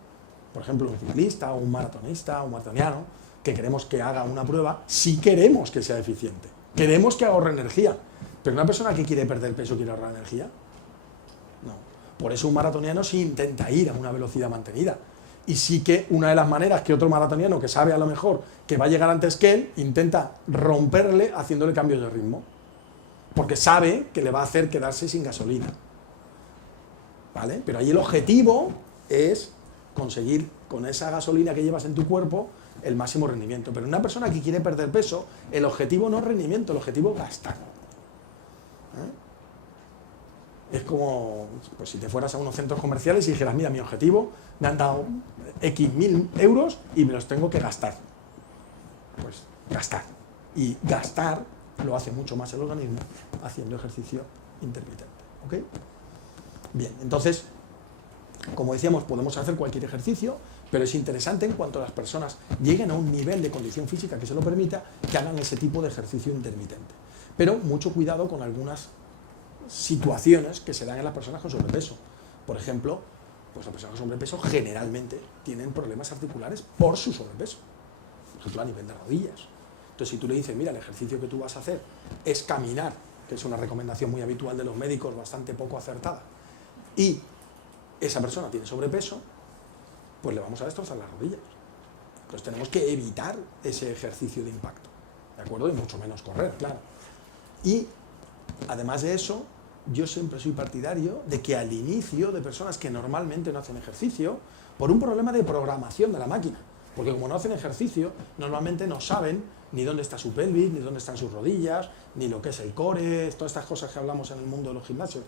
por ejemplo, un ciclista o un maratonista o un maratoniano, que queremos que haga una prueba, sí queremos que sea eficiente. Queremos que ahorre energía. Pero una persona que quiere perder peso, ¿quiere ahorrar energía? No. Por eso un maratoniano sí intenta ir a una velocidad mantenida. Y sí que una de las maneras que otro maratoniano que sabe a lo mejor que va a llegar antes que él, intenta romperle haciéndole cambios de ritmo. Porque sabe que le va a hacer quedarse sin gasolina. ¿Vale? Pero ahí el objetivo es conseguir con esa gasolina que llevas en tu cuerpo el máximo rendimiento. Pero una persona que quiere perder peso, el objetivo no es rendimiento, el objetivo es gastar. Es como pues, si te fueras a unos centros comerciales y dijeras, mira, mi objetivo, me han dado X mil euros y me los tengo que gastar. Pues gastar. Y gastar lo hace mucho más el organismo haciendo ejercicio intermitente. ¿Ok? Bien, entonces, como decíamos, podemos hacer cualquier ejercicio, pero es interesante en cuanto las personas lleguen a un nivel de condición física que se lo permita, que hagan ese tipo de ejercicio intermitente. Pero mucho cuidado con algunas situaciones que se dan en las personas con sobrepeso. Por ejemplo, pues las personas con sobrepeso generalmente tienen problemas articulares por su sobrepeso. Por ejemplo, a nivel de rodillas. Entonces, si tú le dices, mira, el ejercicio que tú vas a hacer es caminar, que es una recomendación muy habitual de los médicos, bastante poco acertada, y esa persona tiene sobrepeso, pues le vamos a destrozar las rodillas. Entonces tenemos que evitar ese ejercicio de impacto, ¿de acuerdo? Y mucho menos correr, claro. Y además de eso, yo siempre soy partidario de que al inicio de personas que normalmente no hacen ejercicio, por un problema de programación de la máquina, porque como no hacen ejercicio, normalmente no saben ni dónde está su pelvis, ni dónde están sus rodillas, ni lo que es el core, todas estas cosas que hablamos en el mundo de los gimnasios.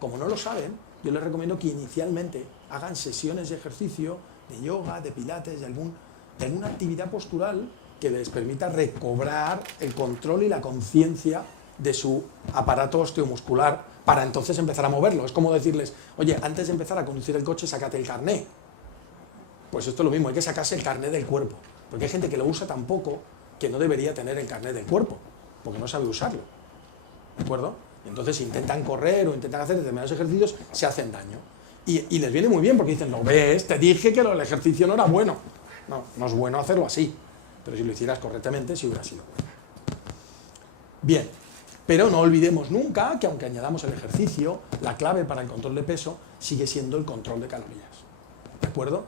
Como no lo saben, yo les recomiendo que inicialmente hagan sesiones de ejercicio, de yoga, de pilates, de alguna actividad postural que les permita recobrar el control y la conciencia de su aparato osteomuscular para entonces empezar a moverlo. Es como decirles, oye, antes de empezar a conducir el coche, sácate el carné. Pues esto es lo mismo, hay que sacarse el carné del cuerpo, porque hay gente que lo usa tan poco que no debería tener el carné del cuerpo, porque no sabe usarlo, ¿de acuerdo? Entonces intentan correr o intentan hacer determinados ejercicios, se hacen daño. Y les viene muy bien porque dicen, ¿lo ves? Te dije que el ejercicio no era bueno. No, no es bueno hacerlo así, pero si lo hicieras correctamente, sí hubiera sido bueno. Bien, pero no olvidemos nunca que aunque añadamos el ejercicio, la clave para el control de peso sigue siendo el control de calorías. ¿De acuerdo?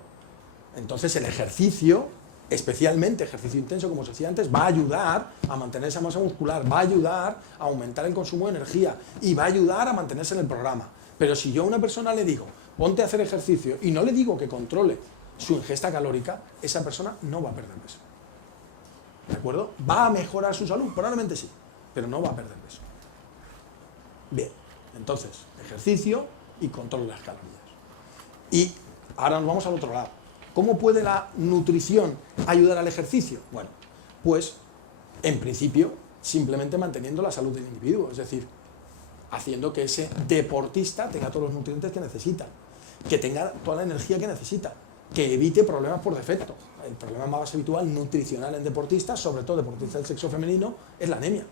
Entonces el ejercicio, especialmente ejercicio intenso, como os decía antes, va a ayudar a mantener esa masa muscular, va a ayudar a aumentar el consumo de energía y va a ayudar a mantenerse en el programa. Pero si yo a una persona le digo, ponte a hacer ejercicio y no le digo que controle su ingesta calórica, esa persona no va a perder peso. ¿De acuerdo? ¿Va a mejorar su salud? Probablemente sí, pero no va a perder peso. Bien, entonces, ejercicio y control de las calorías. Y ahora nos vamos al otro lado. ¿Cómo puede la nutrición ayudar al ejercicio? Bueno, pues en principio simplemente manteniendo la salud del individuo, es decir, haciendo que ese deportista tenga todos los nutrientes que necesita, que tenga toda la energía que necesita, que evite problemas por defecto. El problema más habitual nutricional en deportistas, sobre todo deportistas del sexo femenino, es la anemia.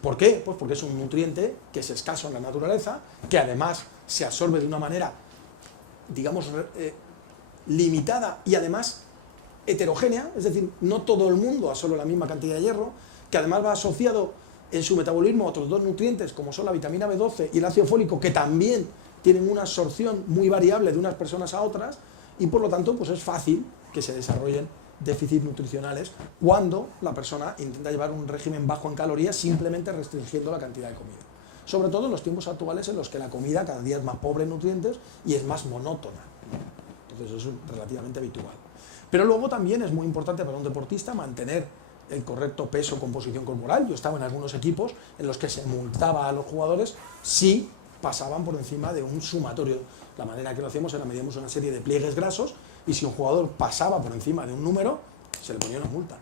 ¿Por qué? Pues porque es un nutriente que es escaso en la naturaleza, que además se absorbe de una manera, digamos, limitada y además heterogénea, es decir, no todo el mundo absorbe la misma cantidad de hierro, que además va asociado en su metabolismo a otros dos nutrientes como son la vitamina B12 y el ácido fólico, que también tienen una absorción muy variable de unas personas a otras, y por lo tanto pues es fácil que se desarrollen déficits nutricionales cuando la persona intenta llevar un régimen bajo en calorías simplemente restringiendo la cantidad de comida. Sobre todo en los tiempos actuales en los que la comida cada día es más pobre en nutrientes y es más monótona. Entonces eso es relativamente habitual. Pero luego también es muy importante para un deportista mantener el correcto peso, composición corporal. Yo estaba en algunos equipos en los que se multaba a los jugadores si pasaban por encima de un sumatorio. La manera que lo hacíamos era medíamos una serie de pliegues grasos y si un jugador pasaba por encima de un número, se le ponía una multa.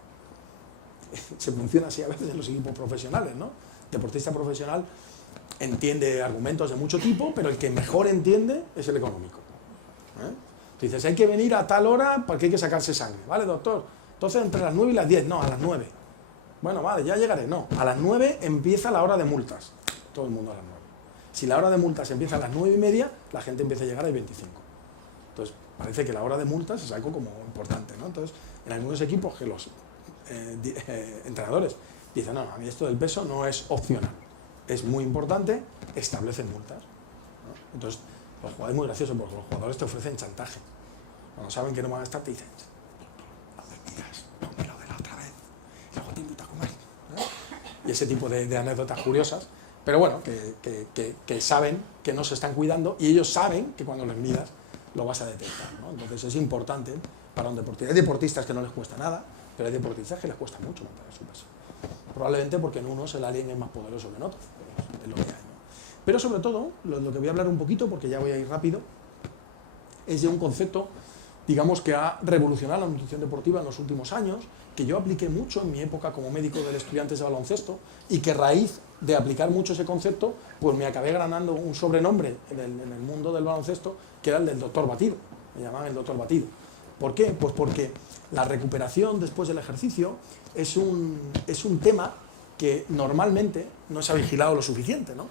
Se funciona así a veces en los equipos profesionales, ¿no? El deportista profesional entiende argumentos de mucho tipo, pero el que mejor entiende es el económico. Tú dices, hay que venir a tal hora porque hay que sacarse sangre. ¿Vale, doctor? Entonces entre las 9 y las 10, no, a las 9. Bueno, vale, ya llegaré. No, a las 9 empieza la hora de multas. Todo el mundo a las 9. Si la hora de multas empieza a las 9 y media, la gente empieza a llegar a las 25. Entonces, parece que la hora de multas es algo como importante, ¿no? Entonces, en algunos equipos que los entrenadores dicen, no, a mí esto del peso no es opcional. Es muy importante, establecen multas, ¿no? Entonces, los jugadores es muy gracioso porque los jugadores te ofrecen chantaje. Cuando saben que no van a estar, te dicen, no me miras, pónmelo de la otra vez, y luego te invito a comer, ¿no? Y ese tipo de anécdotas curiosas, pero bueno, que saben que no se están cuidando y ellos saben que cuando les midas lo vas a detectar, ¿no? Entonces es importante para un deportista. Hay deportistas que no les cuesta nada, pero hay deportistas que les cuesta mucho mantener su peso. Probablemente porque en unos el alien es más poderoso que en otros, es lo que hay, ¿no? Pero sobre todo, lo que voy a hablar un poquito, porque ya voy a ir rápido, es de un concepto, digamos, que ha revolucionado la nutrición deportiva en los últimos años, que yo apliqué mucho en mi época como médico de estudiantes de baloncesto, y que a raíz de aplicar mucho ese concepto, pues me acabé ganando un sobrenombre en el mundo del baloncesto, que era el del doctor Batido. Me llamaban el doctor Batido. ¿Por qué? Pues porque la recuperación después del ejercicio es un tema que normalmente no se ha vigilado lo suficiente, ¿no?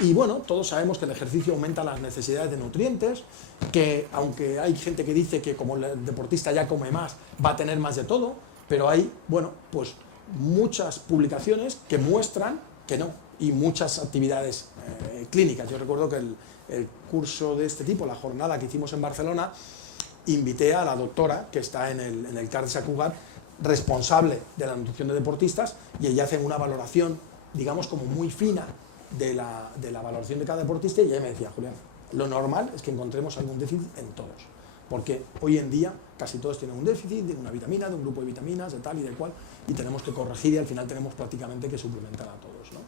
Y bueno, todos sabemos que el ejercicio aumenta las necesidades de nutrientes, que aunque hay gente que dice que como el deportista ya come más, va a tener más de todo, pero hay, bueno, pues muchas publicaciones que muestran que no, y muchas actividades clínicas. Yo recuerdo que el curso de este tipo, la jornada que hicimos en Barcelona, invité a la doctora que está en el CAR de Sant Cugat, responsable de la nutrición de deportistas, y ella hace una valoración, digamos, como muy fina de la valoración de cada deportista, y ella me decía, Julián, lo normal es que encontremos algún déficit en todos, porque hoy en día casi todos tienen un déficit de una vitamina, de un grupo de vitaminas, de tal y de cual, y tenemos que corregir y al final tenemos prácticamente que suplementar a todos, ¿no?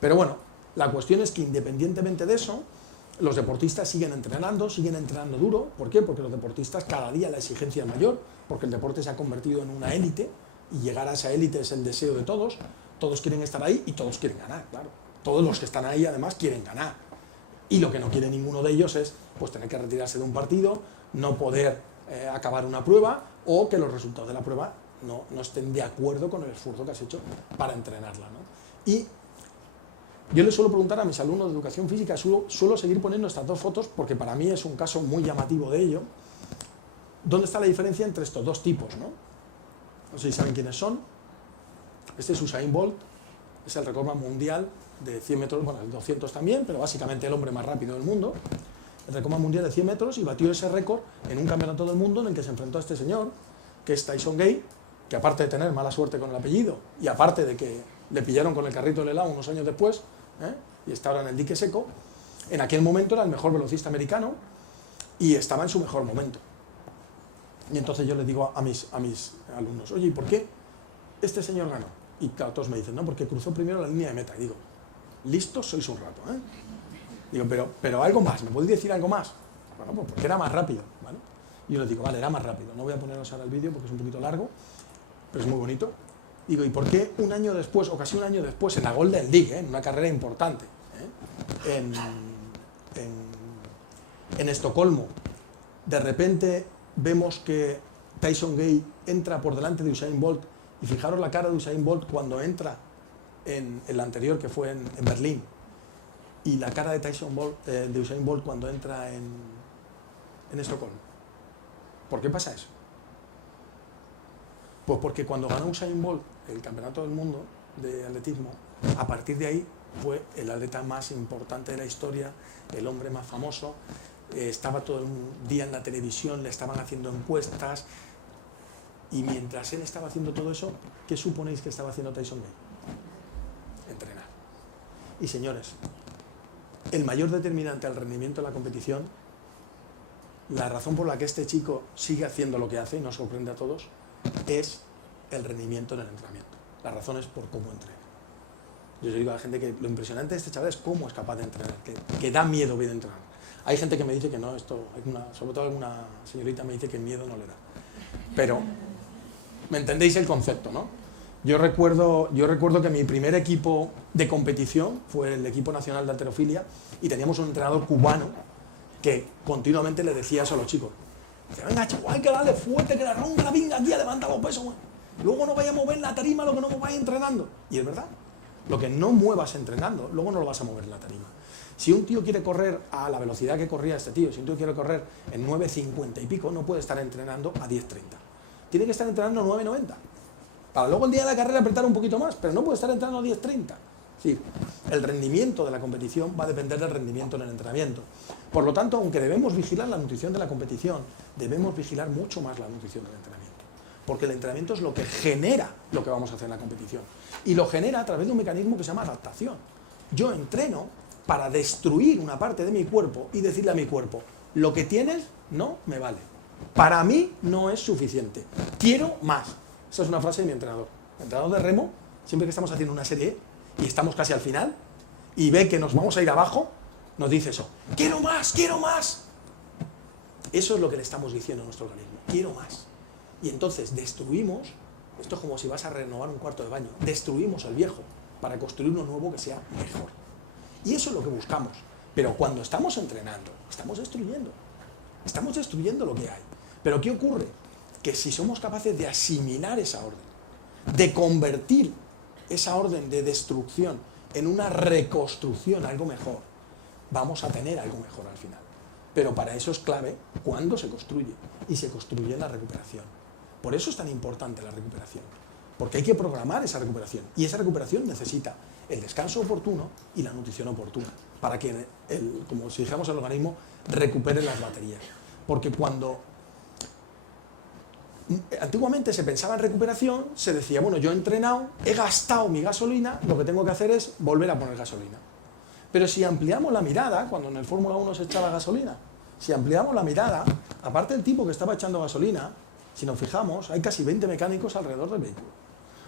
Pero bueno, la cuestión es que independientemente de eso, los deportistas siguen entrenando duro. ¿Por qué? Porque los deportistas cada día la exigencia es mayor, porque el deporte se ha convertido en una élite y llegar a esa élite es el deseo de todos. Todos quieren estar ahí y todos quieren ganar, claro. Todos los que están ahí además quieren ganar. Y lo que no quiere ninguno de ellos es pues, tener que retirarse de un partido, no poder acabar una prueba o que los resultados de la prueba no estén de acuerdo con el esfuerzo que has hecho para entrenarla, ¿no? Y Yo le suelo preguntar a mis alumnos de educación física, suelo seguir poniendo estas dos fotos porque para mí es un caso muy llamativo de ello. ¿Dónde está la diferencia entre estos dos tipos, no? No sé si saben quiénes son. Este es Usain Bolt, es el récord mundial de 100 metros, bueno, el 200 también, pero básicamente el hombre más rápido del mundo. El récord mundial de 100 metros y batió ese récord en un campeonato del mundo en el que se enfrentó a este señor, que es Tyson Gay, que aparte de tener mala suerte con el apellido y aparte de que le pillaron con el carrito del helado unos años después, y está ahora en el dique seco, en aquel momento era el mejor velocista americano y estaba en su mejor momento. Y entonces yo le digo a mis alumnos, oye, ¿y por qué este señor ganó? Y claro, todos me dicen, no, porque cruzó primero la línea de meta. Y digo, listos sois un rato, ¿eh? Digo, pero algo más, ¿me podéis decir algo más? Bueno, pues porque era más rápido, ¿vale? Y yo les digo, vale, era más rápido. No voy a poneros ahora el vídeo porque es un poquito largo, pero es muy bonito. Digo, ¿y por qué un año después, o casi un año después, en la Golden League, en una carrera importante, en Estocolmo, de repente vemos que Tyson Gay entra por delante de Usain Bolt, y fijaros la cara de Usain Bolt cuando entra en el anterior, que fue en Berlín, y la cara de de Usain Bolt cuando entra en Estocolmo? ¿Por qué pasa eso? Pues porque cuando ganó Usain Bolt el campeonato del mundo de atletismo, a partir de ahí fue el atleta más importante de la historia, el hombre más famoso, estaba todo el día en la televisión, le estaban haciendo encuestas, y mientras él estaba haciendo todo eso, ¿qué suponéis que estaba haciendo Tyson Gay? Entrenar. Y señores, el mayor determinante al rendimiento de la competición, la razón por la que este chico sigue haciendo lo que hace y nos sorprende a todos, es el rendimiento en el entrenamiento. La razón es por cómo entrena. Yo digo a la gente que lo impresionante de este chaval es cómo es capaz de entrenar, que da miedo ver entrenar. Hay gente que me dice que no, sobre todo alguna señorita me dice que miedo no le da. Pero, ¿me entendéis el concepto, no? Yo recuerdo que mi primer equipo de competición fue el equipo nacional de halterofilia y teníamos un entrenador cubano que continuamente le decía eso a los chicos. Dice, venga, chaval, que dale fuerte, que la ronca, venga aquí a levantar los pesos. Luego no vaya a mover la tarima lo que no mováis entrenando. Y es verdad, lo que no muevas entrenando, luego no lo vas a mover en la tarima. Si un tío quiere correr a la velocidad que corría este tío, si un tío quiere correr en 9.50 y pico, no puede estar entrenando a 10.30. Tiene que estar entrenando a 9.90. Para luego el día de la carrera apretar un poquito más, pero no puede estar entrenando a 10.30. Sí, el rendimiento de la competición va a depender del rendimiento en el entrenamiento. Por lo tanto, aunque debemos vigilar la nutrición de la competición, debemos vigilar mucho más la nutrición del entrenamiento. Porque el entrenamiento es lo que genera lo que vamos a hacer en la competición. Y lo genera a través de un mecanismo que se llama adaptación. Yo entreno para destruir una parte de mi cuerpo y decirle a mi cuerpo, lo que tienes no me vale. Para mí no es suficiente. Quiero más. Esa es una frase de mi entrenador. El entrenador de remo, siempre que estamos haciendo una serie y estamos casi al final y ve que nos vamos a ir abajo, nos dice eso. ¡Quiero más! ¡Quiero más! Eso es lo que le estamos diciendo a nuestro organismo. ¡Quiero más! Y entonces destruimos, esto es como si vas a renovar un cuarto de baño, destruimos el viejo para construir uno nuevo que sea mejor. Y eso es lo que buscamos. Pero cuando estamos entrenando, estamos destruyendo lo que hay. Pero ¿qué ocurre? Que si somos capaces de asimilar esa orden, de convertir esa orden de destrucción en una reconstrucción, algo mejor, vamos a tener algo mejor al final. Pero para eso es clave cuando se construye, y se construye en la recuperación. Por eso es tan importante la recuperación, porque hay que programar esa recuperación, y esa recuperación necesita el descanso oportuno y la nutrición oportuna, para que, como si dijéramos el organismo, recupere las baterías. Porque cuando antiguamente se pensaba en recuperación, se decía, bueno, yo he entrenado, he gastado mi gasolina, lo que tengo que hacer es volver a poner gasolina. Pero si ampliamos la mirada, cuando en el Fórmula 1 se echaba gasolina, si ampliamos la mirada, aparte del tipo que estaba echando gasolina, si nos fijamos, hay casi 20 mecánicos alrededor del vehículo.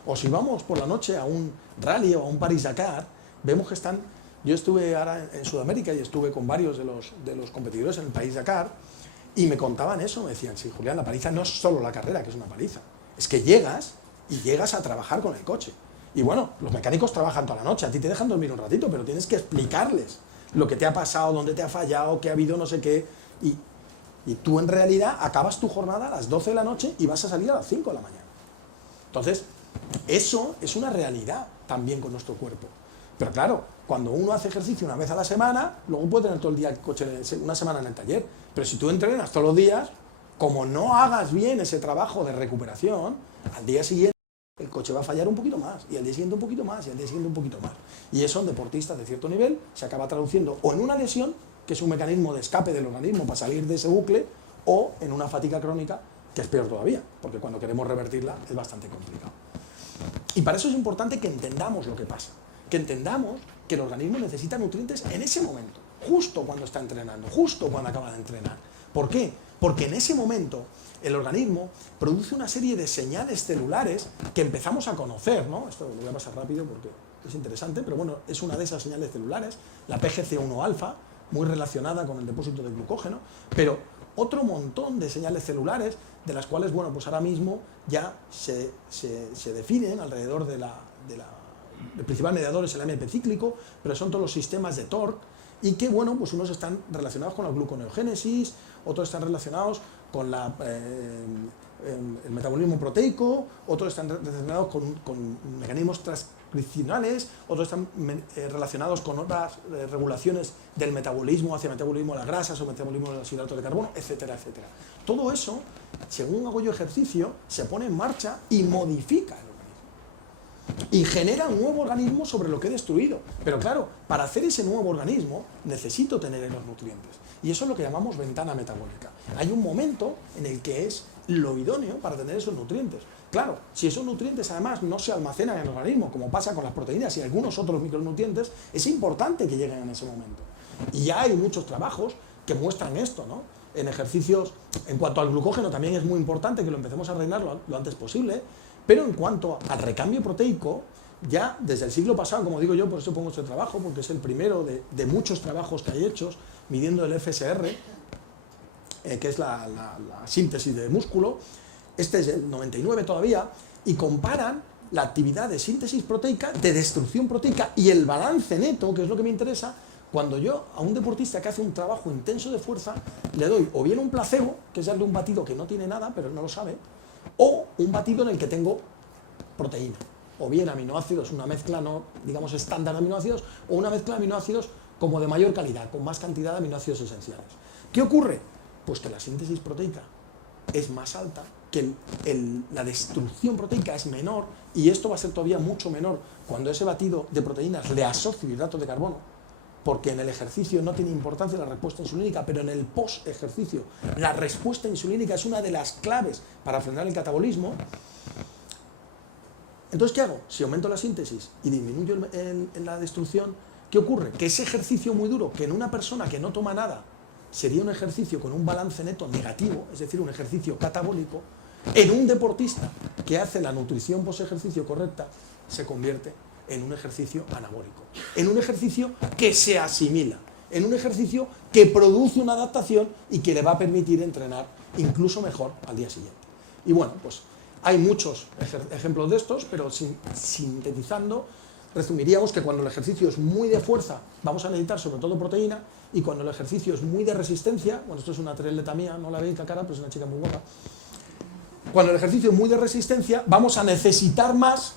O si vamos por la noche a un rally o a un París-Dakar, vemos que están... Yo estuve ahora en Sudamérica y estuve con varios de los competidores en el París-Dakar y me contaban eso, me decían, sí, Julián, la paliza no es solo la carrera, que es una paliza, es que llegas a trabajar con el coche. Y bueno, los mecánicos trabajan toda la noche, a ti te dejan dormir un ratito, pero tienes que explicarles lo que te ha pasado, dónde te ha fallado, qué ha habido, no sé qué, y tú en realidad acabas tu jornada a las 12 de la noche y vas a salir a las 5 de la mañana. Entonces, eso es una realidad también con nuestro cuerpo. Pero claro, cuando uno hace ejercicio una vez a la semana, luego puede tener todo el día el coche, una semana en el taller. Pero si tú entrenas todos los días, como no hagas bien ese trabajo de recuperación, al día siguiente el coche va a fallar un poquito más, y al día siguiente un poquito más, y al día siguiente un poquito más. Y eso en deportistas de cierto nivel se acaba traduciendo o en una lesión, que es un mecanismo de escape del organismo para salir de ese bucle, o en una fatiga crónica, que es peor todavía, porque cuando queremos revertirla es bastante complicado. Y para eso es importante que entendamos lo que pasa, que entendamos que el organismo necesita nutrientes en ese momento, justo cuando está entrenando, justo cuando acaba de entrenar. ¿Por qué? Porque en ese momento el organismo produce una serie de señales celulares que empezamos a conocer, ¿no? Esto lo voy a pasar rápido porque es interesante, pero bueno, es una de esas señales celulares, la PGC1-alfa, muy relacionada con el depósito de glucógeno, pero otro montón de señales celulares de las cuales, bueno, pues ahora mismo ya se definen alrededor del principal mediador es el AMP cíclico, pero son todos los sistemas de TORC, y que, bueno, pues unos están relacionados con la gluconeogénesis, otros están relacionados con el metabolismo proteico, otros están relacionados con mecanismos transcripcionales, otros están relacionados con otras regulaciones del metabolismo hacia el metabolismo de las grasas o metabolismo de los hidratos de carbono, etcétera, etcétera. Todo eso, según hago yo ejercicio, se pone en marcha y modifica el organismo. Y genera un nuevo organismo sobre lo que he destruido. Pero claro, para hacer ese nuevo organismo necesito tener los nutrientes. Y eso es lo que llamamos ventana metabólica. Hay un momento en el que es lo idóneo para tener esos nutrientes. Claro, si esos nutrientes además no se almacenan en el organismo, como pasa con las proteínas y algunos otros micronutrientes, es importante que lleguen en ese momento. Y ya hay muchos trabajos que muestran esto, ¿no? En ejercicios, en cuanto al glucógeno, también es muy importante que lo empecemos a reinar lo antes posible. Pero en cuanto al recambio proteico, ya desde el siglo pasado, como digo yo, por eso pongo este trabajo, porque es el primero de muchos trabajos que hay hechos, midiendo el FSR, que es la síntesis de músculo, este es el 99 todavía, y comparan la actividad de síntesis proteica, de destrucción proteica y el balance neto, que es lo que me interesa, cuando yo a un deportista que hace un trabajo intenso de fuerza, le doy o bien un placebo, que es darle un batido que no tiene nada, pero él no lo sabe, o un batido en el que tengo proteína, o bien aminoácidos, una mezcla no, digamos, estándar de aminoácidos, o una mezcla de aminoácidos como de mayor calidad, con más cantidad de aminoácidos esenciales. ¿Qué ocurre? Pues que la síntesis proteica es más alta, que la destrucción proteica es menor, y esto va a ser todavía mucho menor cuando ese batido de proteínas le asocio hidratos de carbono, porque en el ejercicio no tiene importancia la respuesta insulínica, pero en el post-ejercicio la respuesta insulínica es una de las claves para frenar el catabolismo. Entonces, ¿qué hago? Si aumento la síntesis y disminuyo la destrucción, ¿qué ocurre? Que ese ejercicio muy duro, que en una persona que no toma nada sería un ejercicio con un balance neto negativo, es decir, un ejercicio catabólico, en un deportista que hace la nutrición post-ejercicio correcta, se convierte en un ejercicio anabólico, en un ejercicio que se asimila, en un ejercicio que produce una adaptación y que le va a permitir entrenar incluso mejor al día siguiente. Y bueno, pues hay muchos ejemplos de estos, pero sintetizando, resumiríamos que cuando el ejercicio es muy de fuerza, vamos a necesitar sobre todo proteína, y cuando el ejercicio es muy de resistencia, bueno, esto es una triatleta mía, no la veis la cara, pero es una chica muy guapa, cuando el ejercicio es muy de resistencia, vamos a necesitar más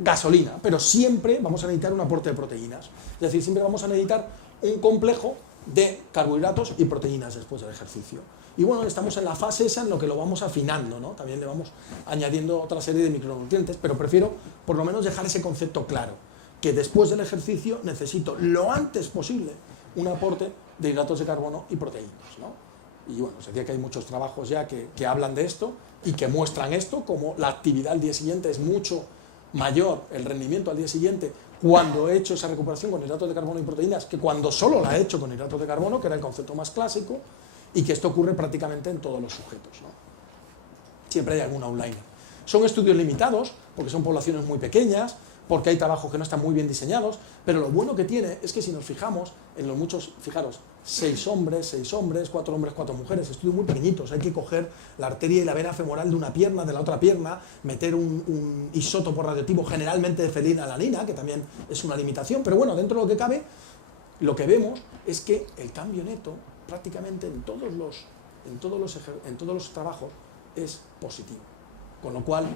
gasolina, pero siempre vamos a necesitar un aporte de proteínas. Es decir, siempre vamos a necesitar un complejo de carbohidratos y proteínas después del ejercicio. Y bueno, estamos en la fase esa en lo que lo vamos afinando, ¿no? También le vamos añadiendo otra serie de micronutrientes, pero prefiero por lo menos dejar ese concepto claro, que después del ejercicio necesito lo antes posible un aporte de hidratos de carbono y proteínas, ¿no? Y bueno, os decía que hay muchos trabajos ya que hablan de esto y que muestran esto, como la actividad al día siguiente es mucho mayor, el rendimiento al día siguiente, cuando he hecho esa recuperación con hidratos de carbono y proteínas, que cuando solo la he hecho con hidratos de carbono, que era el concepto más clásico, y que esto ocurre prácticamente en todos los sujetos, ¿no? Siempre hay algún outlier. Son estudios limitados, porque son poblaciones muy pequeñas, porque hay trabajos que no están muy bien diseñados, pero lo bueno que tiene es que si nos fijamos en los muchos, fijaros, 6 hombres, 4 hombres, 4 mujeres, estudios muy pequeñitos, hay que coger la arteria y la vena femoral de una pierna, de la otra pierna, meter un isótopo radioactivo, generalmente de fenilalanina, que también es una limitación, pero bueno, dentro de lo que cabe, lo que vemos es que el cambio neto, prácticamente en todos los trabajos, es positivo. Con lo cual,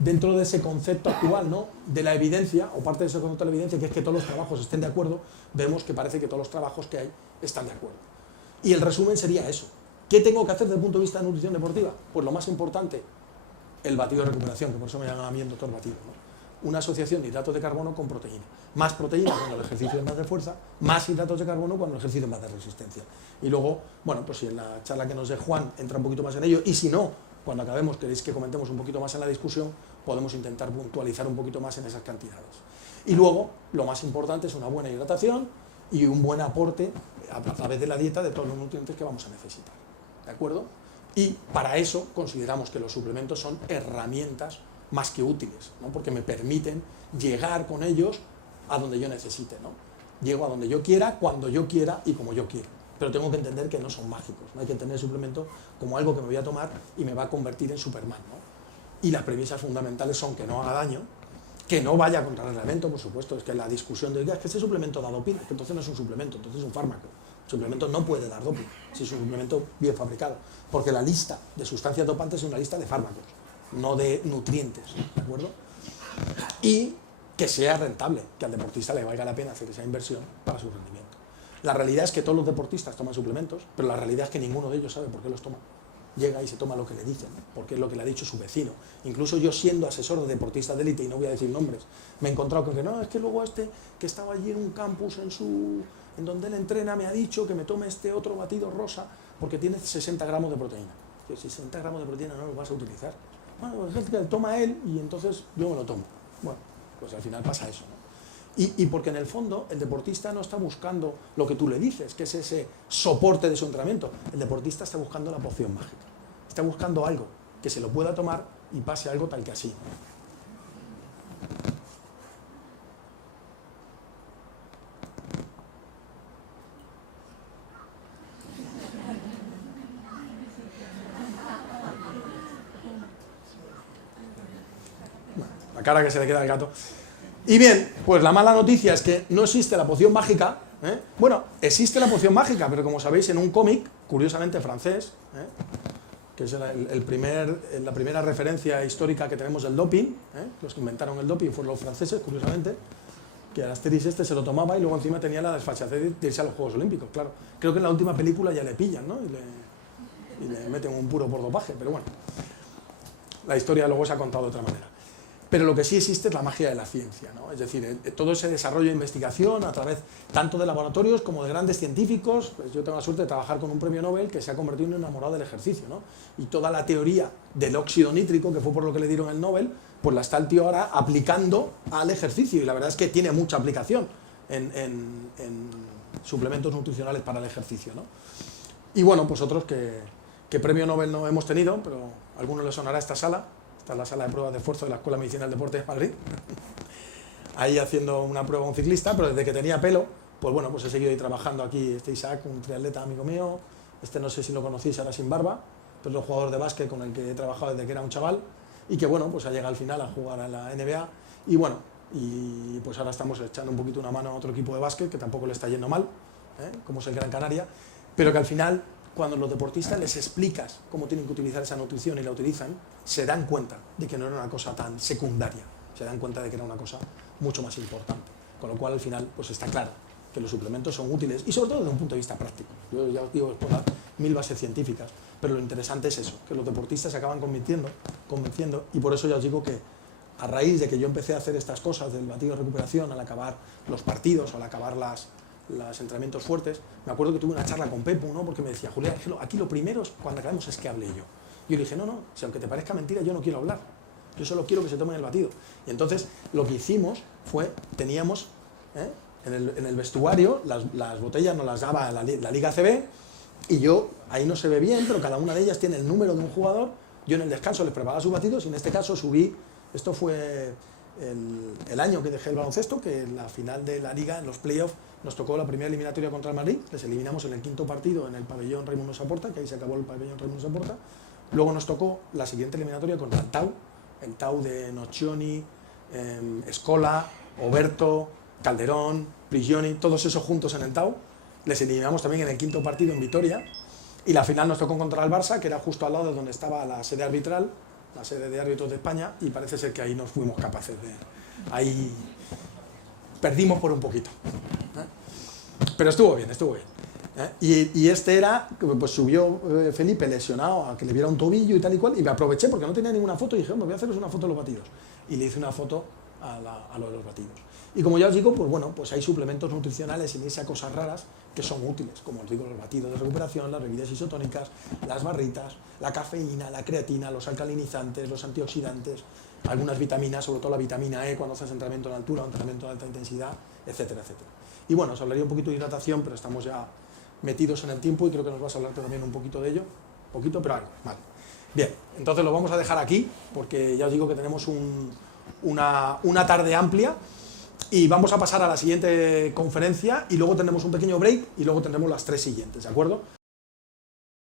dentro de ese concepto actual, ¿no?, de la evidencia, o parte de ese concepto de la evidencia, que es que todos los trabajos estén de acuerdo, vemos que parece que todos los trabajos que hay están de acuerdo. Y el resumen sería eso. ¿Qué tengo que hacer desde el punto de vista de nutrición deportiva? Pues lo más importante, el batido de recuperación, que por eso me llaman a mí el doctor batido, ¿no? Una asociación de hidratos de carbono con proteína. Más proteína cuando el ejercicio es más de fuerza, más hidratos de carbono cuando el ejercicio es más de resistencia. Y luego, bueno, pues si en la charla que nos dé Juan entra un poquito más en ello, y si no, cuando acabemos queréis que comentemos un poquito más en la discusión, podemos intentar puntualizar un poquito más en esas cantidades. Y luego, lo más importante es una buena hidratación y un buen aporte a través de la dieta de todos los nutrientes que vamos a necesitar. ¿De acuerdo? Y para eso consideramos que los suplementos son herramientas más que útiles, ¿no?, porque me permiten llegar con ellos a donde yo necesite, ¿no? Llego a donde yo quiera, cuando yo quiera y como yo quiero. Pero tengo que entender que no son mágicos, no hay que entender el suplemento como algo que me voy a tomar y me va a convertir en Superman, ¿no? Y las premisas fundamentales son que no haga daño, que no vaya contra el reglamento, por supuesto. Es que la discusión de, es que ese suplemento da doping, que entonces no es un suplemento, entonces es un fármaco. El suplemento no puede dar doping si es un suplemento bien fabricado, porque la lista de sustancias dopantes es una lista de fármacos, no de nutrientes, ¿de acuerdo? Y que sea rentable, que al deportista le valga la pena hacer esa inversión para su rendimiento. La realidad es que todos los deportistas toman suplementos, pero la realidad es que ninguno de ellos sabe por qué los toma. Llega y se toma lo que le dicen, ¿no?, porque es lo que le ha dicho su vecino. Incluso yo, siendo asesor de deportistas de élite, y no voy a decir nombres, me he encontrado con que no, es que luego que estaba allí en un campus en donde él entrena, me ha dicho que me tome este otro batido rosa porque tiene 60 gramos de proteína. Que 60 gramos de proteína no los vas a utilizar. Bueno, pues es que toma él y entonces yo me lo tomo. Bueno, pues al final pasa eso, ¿no? Y porque en el fondo el deportista no está buscando lo que tú le dices, que es ese soporte de su entrenamiento. El deportista está buscando la poción mágica. Está buscando algo que se lo pueda tomar y pase algo tal que así. La cara que se le queda al gato. Y bien, pues la mala noticia es que no existe la poción mágica, ¿eh? Bueno, existe la poción mágica, pero como sabéis, en un cómic, curiosamente francés, que es la primera referencia histórica que tenemos del doping, los que inventaron el doping fueron los franceses, curiosamente, que el Asterix se lo tomaba y luego encima tenía la desfachatez de irse a los Juegos Olímpicos, claro. Creo que en la última película ya le pillan, ¿no?, y le meten un puro por dopaje, pero bueno, la historia luego se ha contado de otra manera. Pero lo que sí existe es la magia de la ciencia, ¿no? Es decir, todo ese desarrollo de investigación a través tanto de laboratorios como de grandes científicos. Pues yo tengo la suerte de trabajar con un premio Nobel que se ha convertido en un enamorado del ejercicio, ¿no? Y toda la teoría del óxido nítrico, que fue por lo que le dieron el Nobel, pues la está el tío ahora aplicando al ejercicio. Y la verdad es que tiene mucha aplicación en suplementos nutricionales para el ejercicio, ¿no? Y bueno, pues otros que premio Nobel no hemos tenido, pero a algunos les sonará esta sala. Esta es la sala de pruebas de esfuerzo de la Escuela de Medicina del Deporte de Madrid. Ahí haciendo una prueba a un ciclista, pero desde que tenía pelo, pues bueno, pues he seguido ahí trabajando aquí. Este Isaac, un triatleta amigo mío, este no sé si lo conocéis, ahora sin barba, pero es un jugador de básquet con el que he trabajado desde que era un chaval, y que bueno, pues ha llegado al final a jugar a la NBA, y bueno, y pues ahora estamos echando un poquito una mano a otro equipo de básquet, que tampoco le está yendo mal, como es el Gran Canaria, pero que al final, cuando los deportistas les explicas cómo tienen que utilizar esa nutrición y la utilizan, se dan cuenta de que no era una cosa tan secundaria, se dan cuenta de que era una cosa mucho más importante. Con lo cual, al final, pues está claro que los suplementos son útiles, y sobre todo desde un punto de vista práctico. Yo ya os digo, por dar 1000 bases científicas, pero lo interesante es eso, que los deportistas se acaban convenciendo, y por eso ya os digo que a raíz de que yo empecé a hacer estas cosas del batido de recuperación, al acabar los partidos, al acabar los entrenamientos fuertes, me acuerdo que tuve una charla con Pepu, ¿no?, porque me decía, Julián, aquí lo primero cuando acabemos es que hable yo. Y yo le dije, no, si aunque te parezca mentira, yo no quiero hablar, yo solo quiero que se tomen el batido. Y entonces lo que hicimos fue, teníamos en el vestuario, las botellas nos las daba la Liga ACB, y yo, ahí no se ve bien, pero cada una de ellas tiene el número de un jugador. Yo en el descanso les preparaba sus batidos, y en este caso subí, esto fue el año que dejé el baloncesto, que en la final de la Liga, en los playoffs, nos tocó la primera eliminatoria contra el Madrid, les eliminamos en el quinto partido en el pabellón Raimundo Saporta, que ahí se acabó el pabellón Raimundo Saporta. Luego nos tocó la siguiente eliminatoria contra el Tau de Nocioni, Scola, Oberto, Calderón, Prigioni, todos esos juntos en el Tau. Les eliminamos también en el quinto partido en Vitoria, y la final nos tocó contra el Barça, que era justo al lado de donde estaba la sede arbitral, la sede de Árbitros de España, y parece ser que ahí nos fuimos capaces de... Ahí perdimos por un poquito. Pero estuvo bien, estuvo bien. Y este era, pues subió Felipe lesionado a que le viera un tobillo y tal y cual, y me aproveché porque no tenía ninguna foto y dije, me voy a haceros una foto de los batidos. Y le hice una foto a lo de los batidos. Y como ya os digo, pues bueno, pues hay suplementos nutricionales sin irse a cosas raras que son útiles, como os digo, los batidos de recuperación, las bebidas isotónicas, las barritas, la cafeína, la creatina, los alcalinizantes, los antioxidantes, algunas vitaminas, sobre todo la vitamina E cuando haces entrenamiento en altura o entrenamiento de alta intensidad, etcétera, etcétera. Y bueno, os hablaría un poquito de hidratación, pero estamos ya metidos en el tiempo y creo que nos vas a hablar también un poquito de ello, poquito, pero algo, vale. Bien, entonces lo vamos a dejar aquí, porque ya os digo que tenemos una tarde amplia, y vamos a pasar a la siguiente conferencia, y luego tendremos un pequeño break, y luego tendremos las 3 siguientes, ¿de acuerdo?